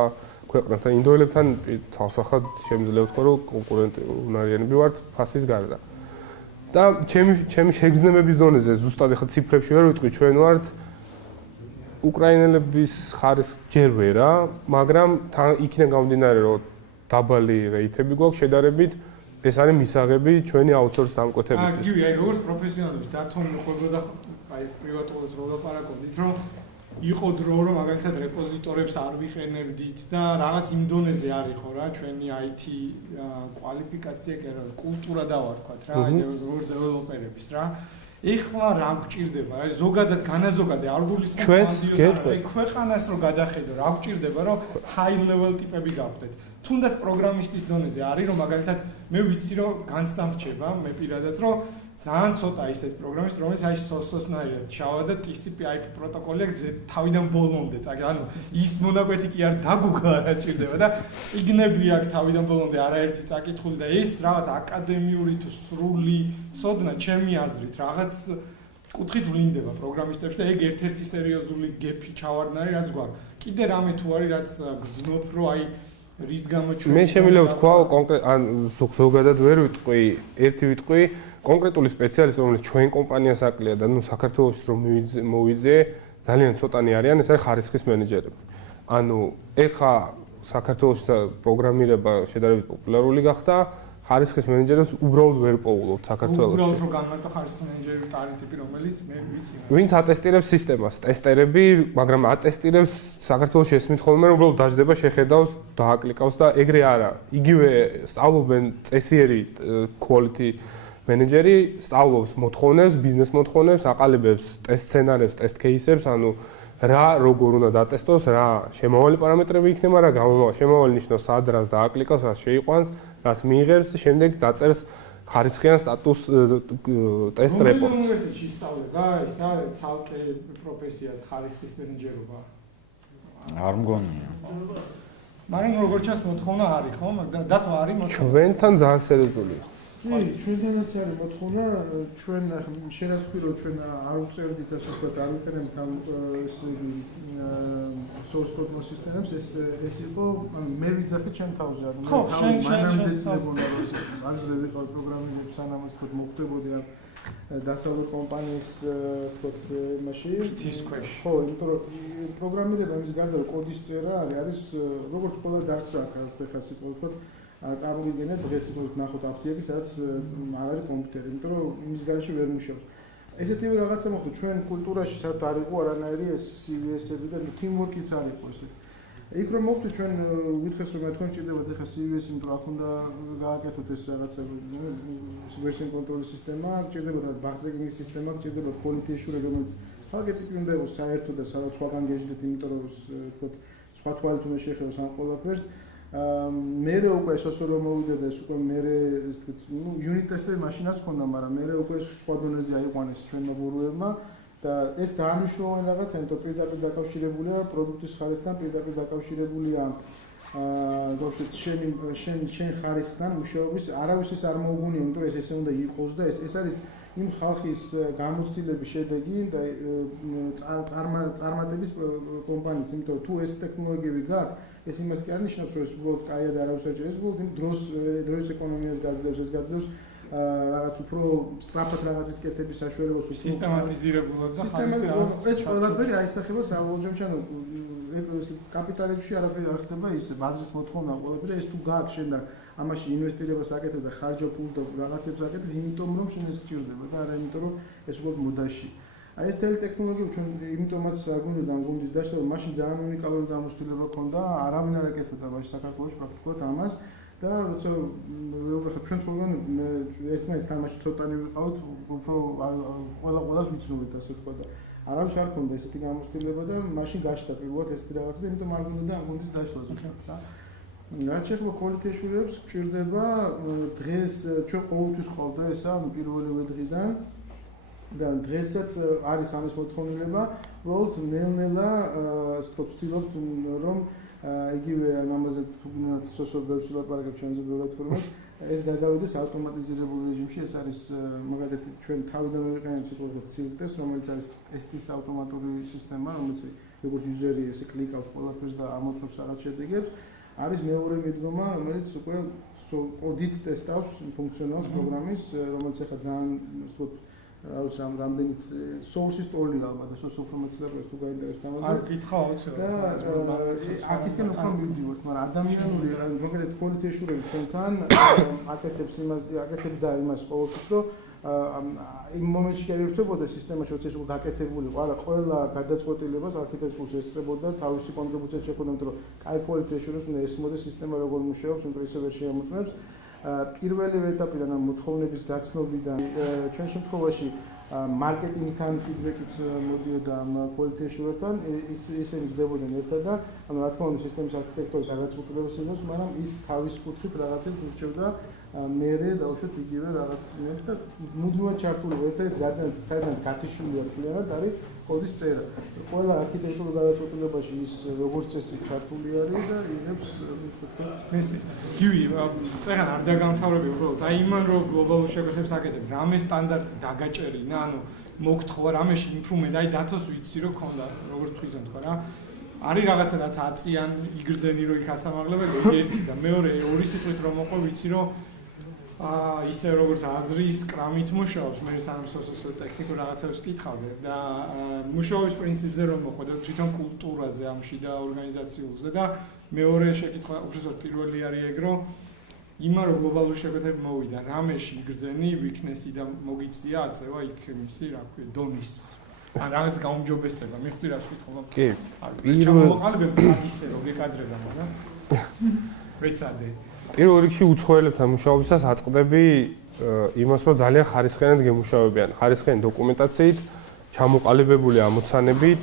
ქვეყნებთან, ინდოელებთან თავსახად შემიძლია ვთქვა რომ კონკურენტი უნარიანები ვართ ფასის გარდა. და ჩემი შეგრძნებების დონეზე ზუსტად ახლა ციფრებში ვერ ვიტყვი, ჩვენ ვართ უკრაინელების ხარისხი ჯერ ვერა, მაგრამ იქიდან გამომდინარე, რომ დაბალი რეიტები გვაქვს შედარებით, ეს არის მისაღები ჩვენი აუთსორს დამკვეთებისთვის. გივი, აი როგორც პროფესიონალებს დათომ მოყვებოდა აი პრივატულად რო ლაპარაკობდით, რომ იყო დრო რომ მაგალითად რეპოზიტორებს არ ვიყენებდით და რაღაც იმ დონეზე არის ხო რა ჩვენი IT კვალიფიკაცია კი არა კულტურა დავარქვათ რა აი როგორც დეველოპერების რა ეხლა რა გვჭირდება აი ზოგადად განაზოგადე არ გულისხმობს აი ქვეყანას რო გადახედო რა გვჭირდება რომ high level ტიპები გავხდეთ თუნდაც პროგრამისტის დონეზე არის რომ მაგალითად მე ვიცი რომ განცდა რჩება მე პირადად რომ ძალიან ცოტა ისეთ პროგრამისტი რომელიც აი სოსნაირად ჩავა და TCP/IP პროტოკოლი აქვს თავიდან ბოლომდე წაგე ანუ ის მონაკვეთი კი არ დაგუგლა რა ჭირდება და ციგნები აქვს თავიდან ბოლომდე არაერთი წაკითხული და ეს რაღაც აკადემიური თუ სრული ცოდნა ჩემი აზრით რაღაც კუთხით ვლინდება პროგრამისტებში და ეგ ერთ-ერთი სერიოზული გეფი ჩავარდნარი რაც გვაქვს კიდე რამე თუ არის რაც გძნობ რომ აი რის გამო ჩვენ მე შემიძლია ვთქვა კონკრეტ ან ზოგადად ვერ ვიტყვი ერთი ვიტყვი კონკრეტული სპეციალისტი რომელიც ჩვენ კომპანიას აკლია და ნუ საქართველოს რომ მოვიძე ძალიან ცოტანი არიან ეს არის ხარისხის მენეჯერები. ანუ ეხა საქართველოს პროგრამირება შედარებით პოპულარული გახდა ხარისხის მენეჯერებს უბრალოდ ვერ პოულობთ საქართველოში. უბრალოდ რომ განმარტო ხარისხის მენეჯერის ტიპი რომელიც მე ვიცი. ვინც ატესტირებს სისტემას, ტესტერები, მაგრამ ატესტირებს საქართველოში ესმით ხოლმე რომ უბრალოდ დაждდება შეხედავს, დააკლიკავს და ეგრე არა. იგივე სწავლობენ წესიერი quality მენეჯერი სწავლობს მოთხოვნებს, ბიზნეს მოთხოვნებს, აყალიბებს ტესტ სცენარებს, ტესტ кейსებს, ანუ რა როგორ უნდა დატესტოს, რა შემავალი პარამეტრები იქნება, რა შემავალი ნიშნავს სად რას დააკლიკავს, რას შეიყვანს, რას მიიღებს და შემდეგ დაწერს ხარისხიან სტატუს ტესტ რეპორტს. უნივერსიტეტში სწავლება, ის არის ცალკე პროფესია ხარისხის მენეჯერობა. არ მგონია. მაგრამ როგორც ჩანს მოთხოვნა არის ხო? მაგრამ დათო არის მოთხოვნა. ჩვენთან ძალიან სერიოზულია. კი, ჩვენთანაც არის მოთხოვნა, ჩვენ შენასკვი რომ ჩვენ არ უწერდით ასე ვთქვათ, არ ვიყენებთ ამ ეს source code სისტემებს, ეს იყო, ანუ მე ვიძახი ჩვენ თავზე, ანუ ხო, შენ დეცინებონა რომ ანზე ვიყავ პროგრამირებს სანამ ასე ვთქვათ მოხდებოდი ამ დასავლეთ კომპანიის ვთქვათ მასში ის ქვეშ. ხო, იმიტომ რომ პროგრამირება იმის გარდა კოდის წერა არის როგორც ყველა დარგს აქვს, ხა სიტყვა ვთქვათ წარმოგიდგენთ დღეს იქნებით ნახოთ აფთიაკი, სადაც არ არის კომპიუტერი, იმიტომ რომ იმის გარეშე ვერ მუშაობს. ესეთივე რაღაცა მოხდა ჩვენ კულტურაში, სადაც არ იყო არანაირი ეს CVS-ები და teamwork-იც არ იყო ესე. იქ რომ მოხდა ჩვენ ვითხრეს რომ თქვენ ჭირდებათ ახლა CVS, იმიტომ რომ აქ უნდა გააკეთოთ ეს რაღაცა version control სისტემა, ჭირდებათ backtracking სისტემა, ჭირდებათ quality assurance, რომელიც თალკე ტიპი უნდა იყოს საერთო და სადაც სხვაგან გეждდეთ, იმიტომ რომ ვთქვათ სხვა თვალით უნდა შეხედოს ამ ყველაფერს. მერე უკვე ესოს რომ მოვიდა და ეს უკვე მერე ეს თქო ნუ unit test-ები მაშინაც ქონდა, მაგრამ მერე უკვე სხვა დონეზე აიყვანეს ჩვენმა ბურუებმა და ეს ძალიან მნიშვნელოვანი რაღაცაა, იმიტომ პირდაპირ დაკავშირებულია პროდუქტის ხარისხთან, პირდაპირ დაკავშირებულია შენ ხარისხთან მუშაობის არავის ეს არ მოუგუნია, იმიტომ რომ ეს ესე უნდა იყოს და ეს არის იმ ხალხის გამოცდილების შედეგი და წარმატების კომპანიის, იმიტომ რომ თუ ეს ტექნოლოგიები გაქვს, ეს იმას კი არ ნიშნავს, რომ ეს უბრალოდ კაია და არავის არ ჭირს, ეს უბრალოდ იმ დროის ეკონომიას გაძლევს, ეს გაძლევს რაღაც უფრო სწრაფად რაღაცის კეთების საშუალებას უფრო სისტემატიზირებულად და ხალხი ეს ყველაფერი აისახება სამომჯომში, ანუ კაპიტალებში არაფერი არ ხდება ის ბაზრის მოთხოვნა ყველაფერი ეს თუ გააქვს შენ და ამაში ინვესტირებას აკეთებ და ხარჯავ ფულს და რაღაცებს აკეთებ, იმიტომ რომ შენ ეს გჭირდება და არა იმიტომ რომ ეს უბრალოდ მოდაში. აი ეს ტელეტექნოლოგიები ჩვენ იმიტომაც გვინდა ამ გუნდის დაშლა, რომ მაშინ ძალიან უნიკალური გამოცდილება ჰქონდა, არავინ არ აკეთებდა მაშინ საქართველოში პრაქტიკულად ამას და როცა ვეუბნებთ ჩვენ ხოლმე ერთმანეთთან მაშინ ცოტანი ვიყავთ, უფრო ყველას ვიცნობთ ასე ვთქვა და არავის არ ჰქონდა ესეთი გამოცდილება და მაშინ გაჩნდა პირველად ესეთი რაღაცა და იმიტომ არ გვინდა ამ გუნდის დაშლა ზუსტად რა. რაც შეეხება quality assurance გჭირდება დღეს ჩვენ ყოველთვის ყავდა ესა პირველივე დღიდან და დღესაც არის ამის მოთხოვნილება, უბრალოდ ნელ-ნელა ასე ვთქვათ ვცდილობთ რომ იგივე ამაზე თუ გინდათ სოციალურ ლაპარაკებს ჩვენზე ბევრად ფორმად ეს გადავიდეს ავტომატიზირებულ რეჟიმში, ეს არის მაგალითად ჩვენ თავიდან ვიყენებთ სიტყვაზე სილტეს, რომელიც არის ტესტის ავტომატური სისტემა, რომელიც როგორც იუზერი ესე კლიკავს ყველაფერს და ამოწმებს რაღაც შედეგებს. არის მეორე მიდგომა, რომელიც უკვე კოდით ტესტავს ფუნქციონალს პროგრამის, რომელიც ახლა ძალიან ვთქვათ აუც ამ რამდენიც source-ის ტოლი ალბათ და source information-ს თუ გაინტერესებს არ თამაშს გითხრა აუცილებლად. და აქეთკენ უფრო მივდივართ, მაგრამ ადამიანური მაგალითად quality assurance ჩვენთან აკეთებს იმას ყოველთვის, რომ იმ მომენტში შეიძლება სისტემაში როცა ის უკვე გაკეთებულიყო, არა ყველა გადაწყვეტილებას არქიტექტურს ესწრებოდა თავისი კონტრიბუცია შექონდა, რომ კაი quality assurance უნდა ესმოდეს სისტემა როგორ მუშაობს, იმიტომ ისე ვერ შეამოწმებს. პირველი ეტაპიდან ამ მოთხოვნების გაცნობიდან ჩვენ შემთხვევაში მარკეტინგთან ფიდბექიც მოდიოდა ამ quality assurance-თან, ისინი ძლებოდნენ ერთად და ანუ რა თქმა უნდა სისტემის არქიტექტორი გადაწყვეტილებას იღებს, მაგრამ ის თავის კუთხით რაღაცებს ურჩევდა მერე დავუშვათ იგივე რაღაცნაირად და მუდმივად ჩართული ერთ-ერთი საერთოდ გათიშული არქიტექტურად არის კოდის წერა. ყველა არქიტექტურულ გადაწყვეტილებაში ის როგორც წესი ჩართული არის და იღებს მესმის. გივი, წერან არ დაგამთავრები უბრალოდ აი იმან რომ გლობალურ შეკვეთებს აკეთებ, რამე სტანდარტი დაგაჭერინა, ანუ მოგთხოვა რამეში იმპრუმენტ, აი დათოს ვიცი რომ ქონდა, როგორც თქვენ თქვა რა. არის რაღაცა რაც აწიან იგრძენი რომ იქ ასამაღლებელი ერთი და მეორე ორი სიტყვით რომ მოყვა ვიცი რომ ისე როგორც აზრი სკრამით მუშაობს, მე სანამ სოციალურ ტექნიკურ რაღაცებს ვკითხავდი და მუშაობის პრინციპზე რომ მოხვდა თვითონ კულტურაზე ამში და ორგანიზაციულზე და მეორე შეკითხვა უბრალოდ პირველი არის ეგ რომ იმა რომ გლობალური შეკვეთები მოვიდა, რამეში იგრძენი ვიქნესი და მოგიწია აწევა იქ მისი რა ქვია დონის ან რაღაც გაუმჯობესება, მიხვდი რას ვკითხავ? კი. პირველ ისე რომ გეკადრება, მაგრამ ვეცადე. პირველ რიგში უცხოელებთან მუშაობისას აწყდები იმას, რომ ძალიან ხარისხიანად გემუშავებიან, ხარისხიანი დოკუმენტაციით, ჩამოყალიბებული ამოცანებით.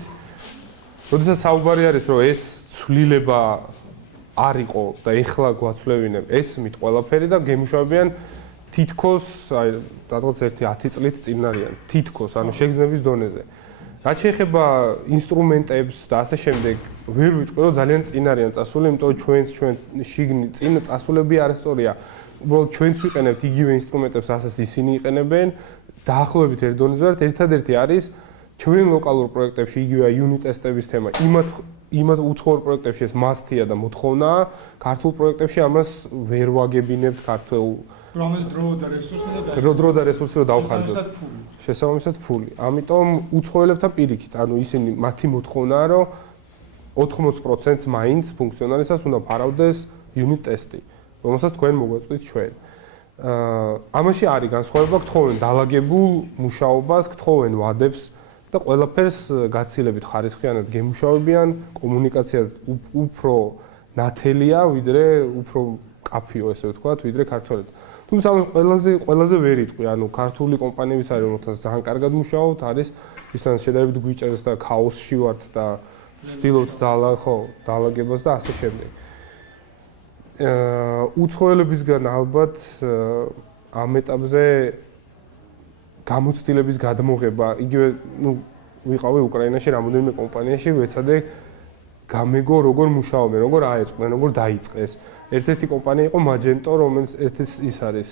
როდესაც საუბარი არის, რომ ეს ცვლილება არ იყო და ეხლა გვაცვლევინებ, ესმით ყველაფერი და გემუშავებიან თითქოს, აი, რაღაც 1-10 წლით წინ არიან, თითქოს, ანუ შეგრძნების დონეზე. რაც შეეხება ინსტრუმენტებს და ასე შემდეგ, ვერ ვიტყვი, რომ ძალიან წინ არიან წასული, იმიტომ რომ ჩვენ შიგნით წინ წასულები არასწორია. უბრალოდ ჩვენც ვიყენებთ იგივე ინსტრუმენტებს, რასაც ისინი იყენებენ, დაახლოებით ერთ დონეზე ვართ. ერთადერთი არის ჩვენ ლოკალურ პროექტებში იგივე unit test-ების თემა. იმათ უცხოურ პროექტებში ეს must-ია და მოთხოვნაა. ქართულ პროექტებში ამას ვერ ვაგებინებთ ქართულ რომის დრო და რესურსი რომ დავხარჯოთ. შესაბამისად ფული. ამიტომ უცხოელებთან პირიქით, ანუ ისინი მათი მოთხოვნაა, რომ 80% მაინც ფუნქციონალისას უნდა ფარავდეს unit test-ი, რომელსაც თქვენ მოგვაწვდით ჩვენ. ამაში არის განსხვავება, გთხოვენ დაალაგებულ მუშაობას, გთხოვენ ვადებს და ყველაფერს გაცილებით ხარისხიანად გემუშავებიან, კომუნიკაცია უფრო ნათელია, ვიდრე უფრო კაფეო, ესე ვთქვათ, ვიდრე ქართველებთან. თუმცა ყველაზე ვერ იტყვი, ანუ ქართული კომპანიების არის, რომელთაც ძალიან კარგად მუშაობთ, არის ისთან შედარებით გვიჭერს და ქაოსში ვართ და ვცდილობთ დაალაგებას და ასე შემდეგ. უცხოელებისგან ალბათ ამ ეტაპზე გამოცდილების გადმოღება, იგივე, ვიყავი უკრაინაში რამოდენიმე კომპანიაში, ვეცადე გამეგო როგორ მუშაობენ, როგორ აეწყნენ, როგორ დაიწყეს. ერთ-ერთი კომპანია იყო Magento, რომელიც ის არის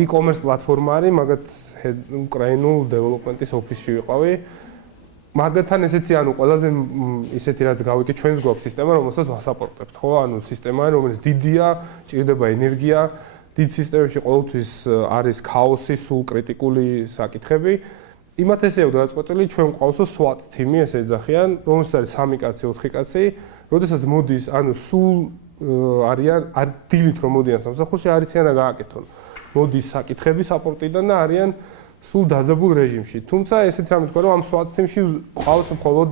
e-commerce პლატფორმა არის, მაგათ უკრაინულ დეველოპმენტის ოფისში ვიყავი. მაგათთან ესეთი, ანუ ყველაზე ისეთი რაც გავიკეთე, ჩვენს გვაქვს სისტემა, რომელსაც ვასაპორტებთ, ხო? ანუ სისტემა, რომელიც დიდია, ჭირდება ენერგია, დიდ სისტემებში ყოველთვის არის ქაოსი, სულ კრიტიკული საკითხები. იმათ ესეა გადაწყვეტილი, ჩვენ გვყავსო SWAT თიმი, ესე ეძახიან, რომელსაც არის 3 კაცი, 4 კაცი, როდესაც მოდის, ანუ სულ არიან დილით რომ მოდიან სამსახურში, არიციან რა გააკეთონ. მოდის საკითხები საპორტიდან და არიან სულ დაძაბულ რეჟიმში. თუმცა ესეთ რამე თქვა, რომ ამ SWAT თიმში ყავს მხოლოდ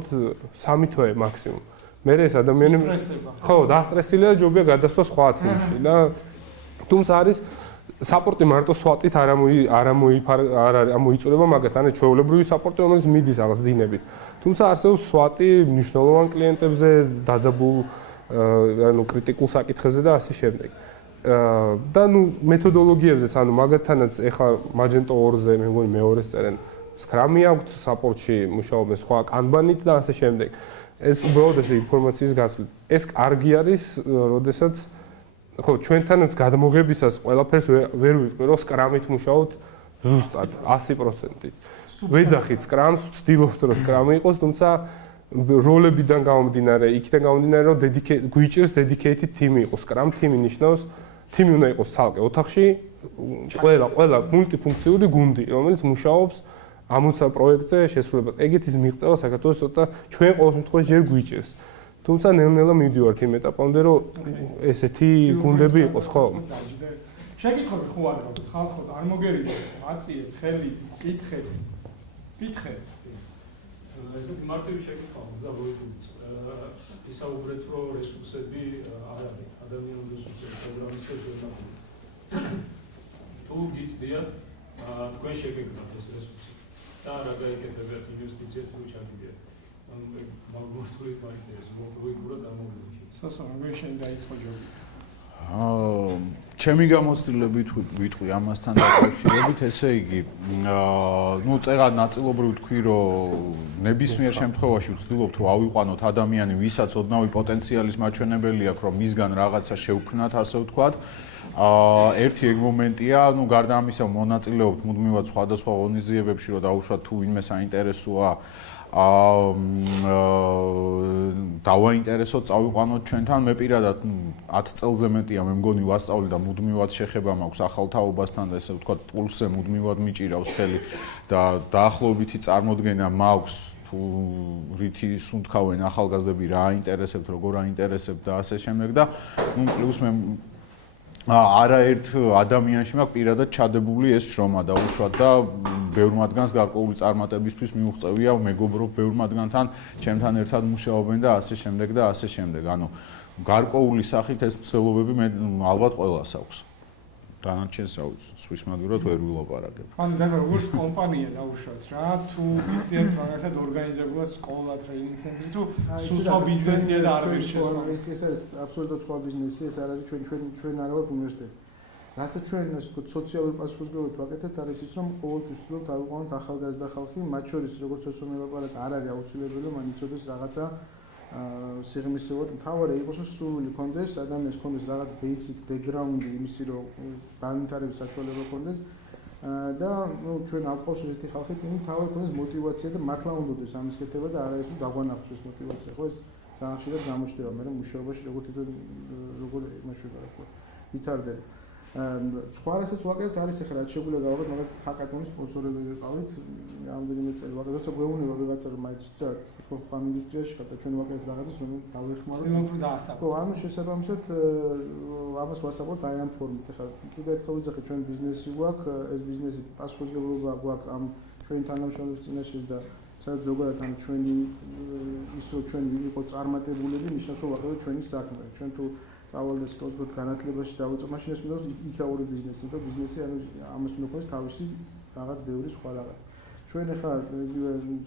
3 თვე მაქსიმუმ. მერე ეს ადამიანები ხო, დასტრესილია და ჯობია გადასვა სხვა თიმში და თუმცა არის საპორტი მარტო SWAT-ით არ ამოიწურება მაგათ, ანუ ჩვეულებრივი საპორტი, რომელიც მიდის რაღაც დინებით. თუმცა არსებობს SWAT-ი მნიშვნელოვან კლიენტებზე, დაძაბულ ანუ კრიტიკულ საკითხებზე და ასე შემდეგ. და ნუ მეთოდოლოგიებზეც, ანუ მაგათთანაც ეხლა Magento 2-ზე მე მგონი მეორეს წერენ Scrum-ი აქვთ საპორტში, მუშაობენ სხვა Kanban-ით და ასე შემდეგ. ეს უბრალოდ ეს ინფორმაციის გაცვლა. ეს კარგი არის, როდესაც ხო, ჩვენთანაც გადმოღებისას ყველაფერს ვერ ვიტყვი, რომ Scrum-ით მუშაობთ ზუსტად 100%. ვეძახით Scrum-ს, ვცდილობთ რომ Scrum-ი იყოს, თუმცა როლებიდან გამომდინარე, იქიდან გამომდინარე, რომ გვიჭირს dedicated team იყოს. Scrum team ნიშნავს თიმი უნდა იყოს ცალკე ოთახში, ყველა მულტიფუნქციური გუნდი, რომელიც მუშაობს ამოცა პროექტზე შესრულებას. ეგეთ ის მიღწევა საქართველოს ცოტა ჩვენ ყოველ შემთხვევაში ჯერ გვიჭირს. თუმცა ნელ-ნელა მივდივართ იმ ეტაპამდე, რომ ესეთი გუნდები იყოს, ხო? შეკითხვები ხო არ გაქვს, ხალხო არ მოგერიდეს, აწიეთ ხელი, კითხეთ. ესეთი მარტივი შეკითხვა და როიტიც ისაუბრეთ, რომ რესურსები არ არის, ადამიანური რესურსები პროგრამის ზონაში. თუ გიცდიათ, თქვენ შეგეკრათ ეს რესურსი და რა გაიგებებათ ინვესტიციებს თუ ჩადიდეთ. მაგმართული მაინტერესებს, როგორ წარმოვიდგინეთ. სასო, როგორ შენ დაიწყო ჯობი? ჩემი გამოცდილებით ვიტყვი ამასთან დაკავშირებით, ესე იგი, წერა ნაწილობრივ თქვი, რომ ნებისმიერ შემთხვევაში ვცდილობთ, რომ ავიყვანოთ ადამიანი, ვისაც ოდნავი პოტენციალის მაჩვენებელი აქვს, რომ მისგან რაღაცა შევქმნათ, ასე ვთქვათ. ერთი ეგ მომენტია, გარდა ამისა მონაწილეობთ მუდმივად სხვადასხვა ღონისძიებებში, რომ დაუშვათ თუ ვინმე საინტერესოა დავაინტერესოთ, წავიყვანოთ ჩვენთან. მე პირადად 10 წელზე მეტია მე მგონი ვასწავლი და მუდმივად შეხება მაქვს ახალ თაობასთან და ესე ვთქვათ პულსზე მუდმივად მიჭირავს ხელი და დაახლოებითი წარმოდგენა მაქვს თუ რითი სუნთქავენ ახალგაზრდები, რა აინტერესებთ, როგორ აინტერესებთ და ასე შემდეგ და პლუს მე არაერთ ადამიანში მაქვს პირადად ჩადებული ეს შრომა და უშუალოდ და ბევრ მათგანს გარკვეული წარმატებისთვის მიუღწევია, მეგობრობ ბევრ მათგანთან, ჩემთან ერთად მუშაობენ და ასე შემდეგ და ასე შემდეგ. ანუ გარკვეული სახით ეს მცდელობები მე ალბათ ყველას აქვს. დანარჩენს სვისმადურად ვერ ვილაპარაკებ. ანუ და როგორც კომპანია დაუშვათ რა, თუ ისეთ მაგალითად ორგანიზებულად სკოლა, ტრეინინგ ცენტრი თუ სხვა ბიზნესია და არ ვერ შესვა. ეს არის აბსოლუტურად სხვა ბიზნესი, ეს არ არის ჩვენ არ ვართ უნივერსიტეტი. რასაც ჩვენ ასე ვთქვათ სოციალური პასუხისმგებლობით ვაკეთებთ, არის ის, რომ ყოველთვის ვცდილობთ ავიყვანოთ ახალგაზრდა ხალხი, მათ შორის როგორც ეს ვილაპარაკ არ არის აუცილებელი, რომ იცოდეს რაღაცა სიღრმისეულად მთავარი იყოს სურვილი ქონდეს, ადამიანს ქონდეს რაღაც basic background იმისი, რომ განვითარების საშუალება ქონდეს და ჩვენ აყვავს ესეთი ხალხი, მთავარი ქონდეს мотиваცია და მართლა უნდადეს ამის კეთება და არა ის დაგვანახოს мотиваცია, ხო ეს ძალიან ხშირად გამოჩნდება, მე მუშაობაში როგორ იმაში ვითარდება. სხვა რასაც ვაკეთებთ არის ახლა რაც შეგვიძლია გავაკეთოთ, მაგალითად ჰაკათონის სპონსორები ვიყავით, რამდენიმე წელი ვაკეთებთ, როცა გვეუბნება ვიღაცა რომ მაინც რა თქო ხომ ინდუსტრიაში ხართ და ჩვენ ვაკეთებთ რაღაცას, რომ დავეხმაროთ. ხო, ანუ შესაბამისად ამას ვასაუბრობთ აი ამ ფორმით. ახლა კიდევ ერთხელ ვიძახი, ჩვენ ბიზნესი გვაქვს, ეს ბიზნესი პასუხისმგებლობა გვაქვს ამ ჩვენი თანამშრომლების წინაშე და სადაც ზოგადად ამ ჩვენი ის რომ ჩვენ ვიყოთ წარმატებულები, ნიშნავს რომ ვაკეთებთ ჩვენი საქმე. ჩვენ თუ წავალდეს თქოს განათლებაში დავიწყო, მაშინ ეს უნდა იქაური ბიზნესი, და ბიზნესი ანუ ამას უნდა ქონდეს თავისი რაღაც ბევრი სხვა რაღაც. ჩვენ ახლა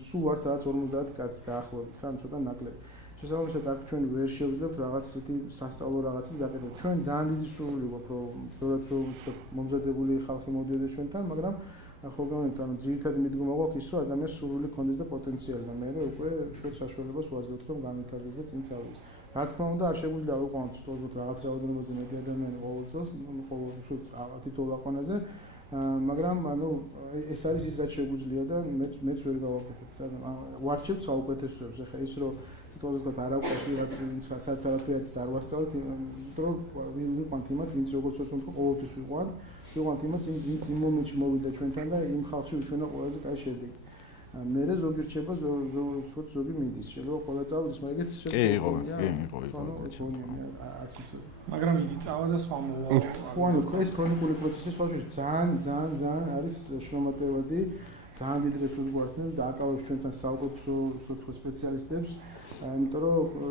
სულ ვართ სადაც 50 კაცი დაახლოებით, რა ცოტა ნაკლები. შესაბამისად აქ ჩვენ ვერ შევძლებთ რაღაც ისეთი სასწავლო რაღაცის გაკეთება. ჩვენ ძალიან დიდი სურვილი გვაქვს, რომ ბევრად მომზადებული ხალხი მოდიოდეს ჩვენთან, მაგრამ ხო გამოვით, ანუ ძირითადი მიდგომა გვაქვს ის, რომ ადამიანს სურვილი ქონდეს და პოტენციალი და მე უკვე ჩვენ საშუალებას ვაძლევთ, რომ განვითარდეს და წინ წავიდეს. რა თქმა უნდა, არ შეგვიძლია ავიყვანოთ სწორედ რაღაც რაოდენობაზე მეტი ადამიანი ყოველ წელს, ყოველ თითოეულ აყვანაზე, მაგრამ ანუ ეს არის ის, რაც შეგვიძლია და მეც ვერ გავაკეთებ. ვარჩევთ საუკეთესოებს. ახლა ის, რომ თითოეულს არ აკვირს ვიღაც საერთოდ არ ვასწავლეთ, იმიტომ რომ ვიყვანთ იმათ, ვინც როგორც ვთქვი, ყოველთვის ვიყვანთ იმათ, ვინც იმ მომენტში მოვიდა ჩვენთან და იმ ხალხში უჩვენა ყველაზე კაი შედეგი. მერე ზოგი რჩება, ზოგი მიდის, შეიძლება ყველა წავიდეს, მაგრამ ეგეთი იყო. მაგრამ იგი წავა და სხვა მოვა. ხო, ანუ ეს ქრონიკული პროცესი სხვაშორის ძალიან არის შრომატევადი, ძალიან დიდ რესურსს გვაქვს და აკავებს ჩვენთან საუკეთესო სპეციალისტებს, იმიტომ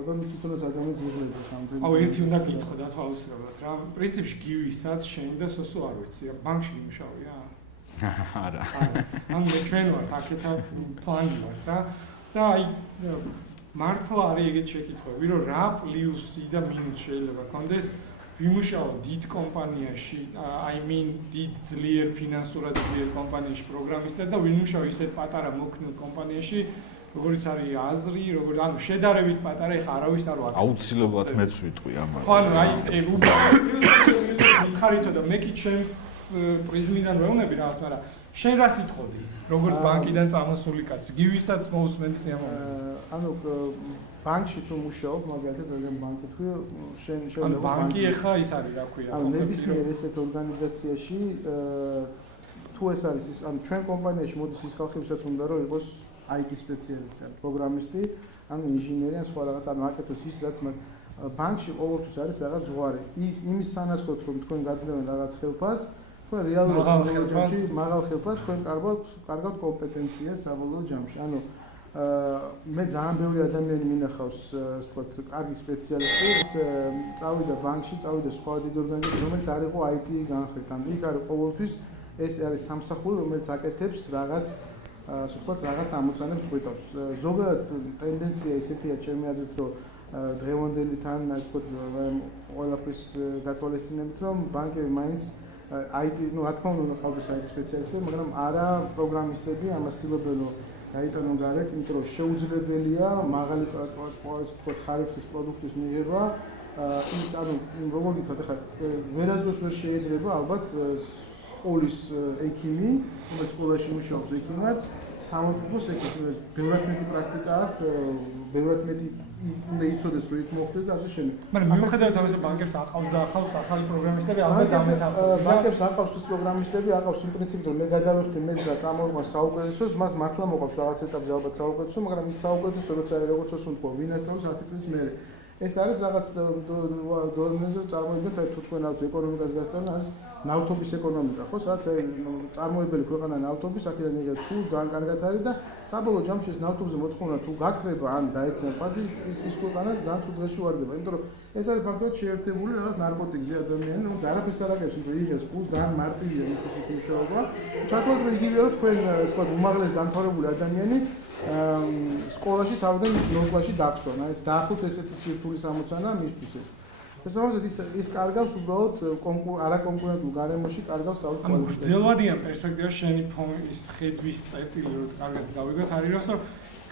რომ თვითონაც ადამიანს იღებს სამთო. აუ ერთი უნდა გითხრა და თავისებურად რა, პრინციპში გივისაც შენ და სოსო არ ვიცი, ბანკში იმუშავია? არა. ანუ ჩვენ ვართ აქეთა პლანი ვართ რა და აი მართლა არის ეგეთ შეკითხვები, რომ რა პლუსი და მინუსი შეიძლება კონდეს ვიმუშაო დიდ კომპანიაში, დიდ ძლიერ ფინანსურად ძლიერ კომპანიაში პროგრამისტად და ვიმუშაო ისეთ პატარა მოქნილ კომპანიაში, როგორც არის აზრი, ანუ შედარებით პატარა, ეხა არავის არ ვაკეთებ. აუცილებლად მეც ვიტყვი ამაზე. ხო, ანუ აი მიხარითო და მე კი ჩემს პრიზმიდან ვეუბნები რაღაც, მაგრამ შენ რა სიტყოდი? როგორც ბანკიდან წამოსული კაცი, გივისაც მოусმენდი სიამოვნებდა. ანუ ბანკში თუ მუშაობ, მაგალითად, რადგან ბანკი თქვი, შენ ანუ ბანკი ახლა ის არის, რა ქვია, ანუ ნებისმიერ ესეთ ორგანიზაციაში თუ ეს არის ის, ანუ ჩვენ კომპანიაში მოდის ის ხალხი, ვისაც უნდა რომ იყოს IT სპეციალისტი, პროგრამისტი, ანუ ინჟინერი ან სხვა რაღაც, ანუ აკეთოს ის, რაც მათ ბანკში ყოველთვის არის რაღაც ზღვარი. იმის სანაცვლოდ რომ თქვენ გაძლევენ რაღაც ხელფას, თქვენ რეალურად ტექნოლოგიაში მაღალ ხელფას თქვენ კარგავთ კომპეტენციას საბოლოო ჯამში. ანუ მე ძალიან ბევრი ადამიანი მინახავს, ასე ვთქვათ, კარგი სპეციალისტი, წავიდა ბანკში, წავიდა სხვა დიდ ორგანიზაციებში, რომელიც არ იყო IT განხრით. ანუ იქ არის ყოველთვის ეს არის სამსახური, რომელიც აკეთებს რაღაც, ასე ვთქვათ, რაღაც ამოცანებს ყვიტავს. ზოგადად ტენდენცია ისეთია ჩემი აზრით, რომ დღევანდელი თან, ასე ვთქვათ, ყველაფრის გათვალისწინებით, რომ ბანკები მაინც IT, ну, რა თქმა უნდა, ყავდეს IT სპეციალისტები, მაგრამ არა პროგრამისტები, ამას ცდილობენ რომ გაიტანონ გარეთ, იმიტომ რომ შეუძლებელია მაღალი ხარისხის პროდუქტის მიღება. ის ანუ როგორ გითხრათ, ახლა ვერასდროს ვერ შეიძლება ალბათ სკოლის ექიმი, რომელიც სკოლაში მუშაობს ექიმად, სამართლოს ექიმი, ბევრად მეტი პრაქტიკა აქვს, ბევრად მეტი უნდა იცოდეს რომ იქ მოხდეს და ასე შემდეგ. მაგრამ მიუხედავად ამისა, ბანკებს აყავს და ახავს ახალი პროგრამისტები, ალბათ დამეთანხმდება. ბანკებს აყავს ის პროგრამისტები, აყავს იმ პრინციპით, რომ მე გადავიხდი მე და წამოვიღო საუკეთესოს, მას მართლა მოყავს რაღაც ეტაპზე ალბათ საუკეთესო, მაგრამ ის საუკეთესო როცა არის როგორც უსუნთქო, ვინ ასწავლის 10 წლის მერე. ეს არის რაღაც დონეზე წარმოიდგინეთ, თუ თქვენ აქვს ეკონომიკას გასწავლენ, არის ნავთობის ეკონომიკა, ხო, სადაც წარმოებელი ქვეყანა ნავთობის, აქედან იღებს ფულს, ძალიან კარგად არის და საბოლოო ჯამში ეს ნავთობზე მოთხოვნა თუ გაქრება ან დაეცემა ფაზი, ის ქვეყანა ძალიან ცუდ დღეში ვარდება, იმიტომ რომ ეს არის ფაქტობრივად შეერთებული რაღაც ნარკოტიკზე ადამიანი, რომელიც არაფერს არ აკეთებს, იმიტომ იღებს ფულს, ძალიან მარტივია ის მუშაობა. ჩათვალეთ რომ იგივეა თქვენ, ასე ვთქვათ, უმაღლეს დამთავრებული ადამიანი სკოლაში თავიდან ნოკლაში დაგსვან, ეს დაახლოებით ესეთი სირთულის ამოცანა მისთვის ეს. შესაბამისად ის კარგავს უბრალოდ არაკონკურენტულ გარემოში კარგავს თავის ანუ გრძელვადიან პერსპექტივაში შენი ის ხედვის წერტილი რომ კარგად გავიგოთ არის რომ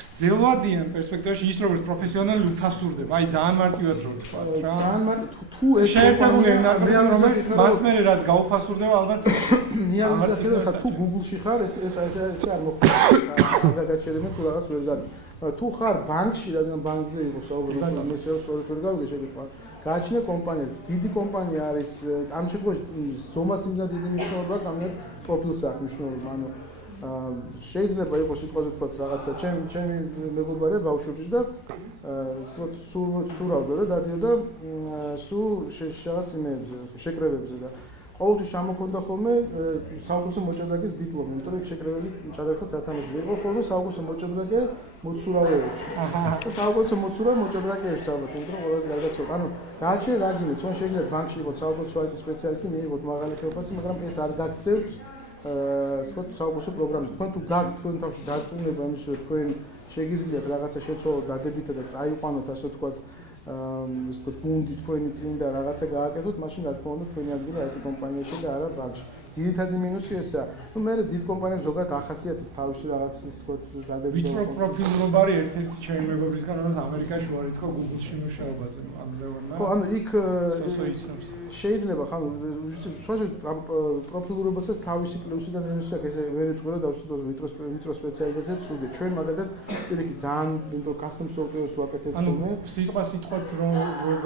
გრძელვადიან პერსპექტივაში ის როგორც პროფესიონალი უთასურდება. აი ძალიან მარტივად რო თქვა რა. ძალიან მარტივ თუ ეს შეერთებული ენარგია რომელიც მას მერე რაც გაუფასურდება ალბათ ნიარმაზა ხა თუ Google-ში ხარ ეს არ მოხდება. გადაგაჩერებენ თუ რაღაც ვერ გადი. თუ ხარ ბანკში, რადგან ბანკზე იყო საუბარი, მე სწორედ ვერ გავიგე შეგეკვა. გააჩნია კომპანია, დიდი კომპანია არის, ამ შემთხვევაში ზომას იმდა დიდი მნიშვნელობა აქვს, ამიტომ პროფილს აქვს მნიშვნელობა, ანუ შეიძლება იყოს სიტყვაზე თქვა რაღაცა ჩემი მეგობარი ბავშვები და სულ რავდა და დადიოდა სულ რაღაც იმეებზე, შეკრებებზე და ყოველთვის ჩამოქონდა ხოლმე საუკეთესო მოჭადრაკის დიპლომი, იმიტომ რომ შეკრებები ჭადრაკსაც ათამაშებდა. იყო ხოლმე საუკეთესო მოჭადრაკე მოცურავეებში. და საუკეთესო მოცურავე მოჭადრაკეებში ალბათ, იმიტომ რომ ყველაზე კარგად ცოტა. ანუ გააჩნია რა გინდ, თქვენ შეგიძლიათ ბანკში იყოთ საუკეთესო IT სპეციალისტი, მიიღოთ მაღალი ხელფასი, მაგრამ ეს არ გაგცევთ საუკეთესო პროგრამის. თქვენ თუ თქვენ თავში დარწმუნება იმის, რომ თქვენ შეგიძლიათ რაღაცა შეცვალოთ დადებითად და წაიყვანოთ, ასე ვთქვათ, ის გუნდი თქვენი წინ და რაღაცა გააკეთოთ, მაშინ რა თქმა უნდა თქვენი ადგილი IT კომპანიაში და არა ბანკში. ძირითადი მინუსი ესაა. ნუ მე დიდ კომპანიებს ზოგადად ახასიათებ თავისი რაღაც ის თქოს დადებითად. ვიწრო პროფილურობა არის ერთ-ერთი ჩემი მეგობრისგან, რომელიც ამერიკაში ვარ, თქო Google-ში მუშაობაზე, ანუ ლევონა. ხო, ანუ იქ შეიძლება ხან ვიცი, პროფილურობასაც თავისი პლუსი და მინუსი აქვს, ესე ვერ ეთქვა რომ დავსვიტოს ვიწრო სპეციალიზაცია ცუდი. ჩვენ მაგალითად პირიქით ძალიან იმიტომ custom software-ს ვაკეთებთ ხოლმე. ანუ სიტყვით რომ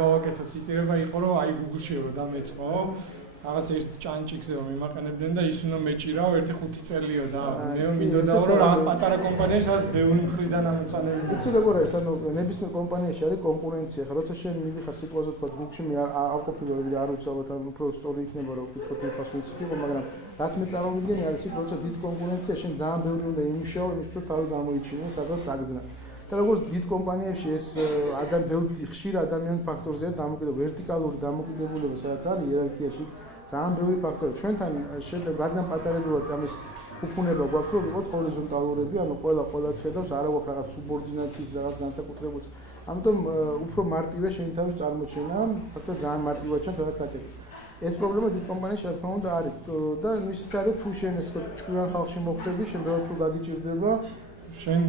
გავაკეთოთ, ციტირება იყო რომ აი Google-ში რომ დამეწყო რაღაც ერთ ჭანჭიქზე რომ იმაყენებდნენ და ის უნდა მეჭირაო 1-5 წელიო და მე მინდოდა რომ რაღაც პატარა კომპანიაში რაღაც ბევრი მხრიდან ამოცანები. იცი როგორ არის, ანუ ნებისმიერ კომპანიაში არის კონკურენცია. ხა როცა შენ მიდიხარ სიტყვაზე თქვა Google-ში მე არ ყოფილი არ ვიცი ალბათ ან უფრო სწორი იქნება რომ ვთქვათ ინფრასტრუქტურის იყო, მაგრამ რაც მე წარმოვიდგენი არის ის როცა დიდ კონკურენცია შენ ძალიან ბევრი უნდა იმუშაო იმისთვის რომ თავი გამოიჩინო სადაც წაგრძნა. და როგორც დიდ კომპანიებში ეს ბევრი ხშირ ადამიანის ფაქტორზეა დამოკიდებული ვერტიკალური დამოკიდებულება სადაც არის იერარქიაში ძალიან ბევრი ფაქტორი. ჩვენთან შეიძლება რადგან პატარები ვართ ამის უფუნება გვაქვს რომ ვიყოთ ჰორიზონტალურები, ანუ ყველას ხედავს, არა გვაქვს რაღაც სუბორდინაციის რაღაც განსაკუთრებულს. ამიტომ უფრო მარტივია შენი თავის წარმოჩენა, ფაქტობრივად ძალიან მარტივად ჩანს რაღაც აკეთებ. ეს პრობლემა დიდ კომპანიაში რა თქმა უნდა არის და ისიც არის თუ შენ ეს ჭკვიან ხალხში მოხდები, შენ ბევრ თუ დაგიჭირდება შენ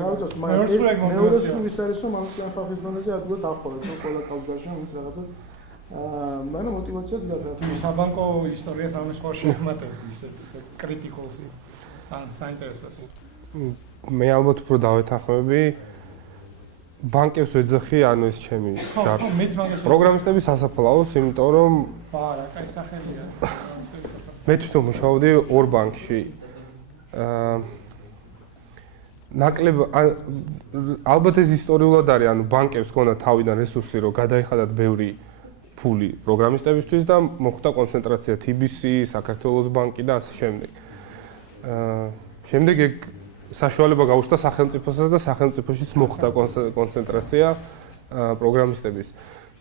თავიცავს, მაგრამ მეორე სულ ის არის რომ ამ ჭკვიან ხალხის დონეზე ადვილად ახორებს, რომ ყველა კავშირში ვინც რაღაცას მაგრამ мотиваციაც გაქვს. თუ საბანკო ისტორიას ამის ხო შეხმატებდი ისეთ კრიტიკულს ან საინტერესოს. მე ალბათ უფრო დავეთანხმები ბანკებს ვეძახი, ანუ ეს ჩემი ხო, მეც მაგას პროგრამისტები სასაფლაოს, იმიტომ რომ არა, კაი სახელია. მე თვითონ მუშაობდი ორ ბანკში. ნაკლებ ალბათ ეს ისტორიულად არის, ანუ ბანკებს ქონდა თავიდან რესურსი, რომ გადაიხადათ ბევრი ფული პროგრამისტებისთვის და მოხდა კონცენტრაცია TBC, საქართველოს ბანკი და ასე შემდეგ. შემდეგ ეგ საშუალება გაუჩნდა სახელმწიფოსაც და სახელმწიფოშიც მოხდა კონცენტრაცია პროგრამისტების.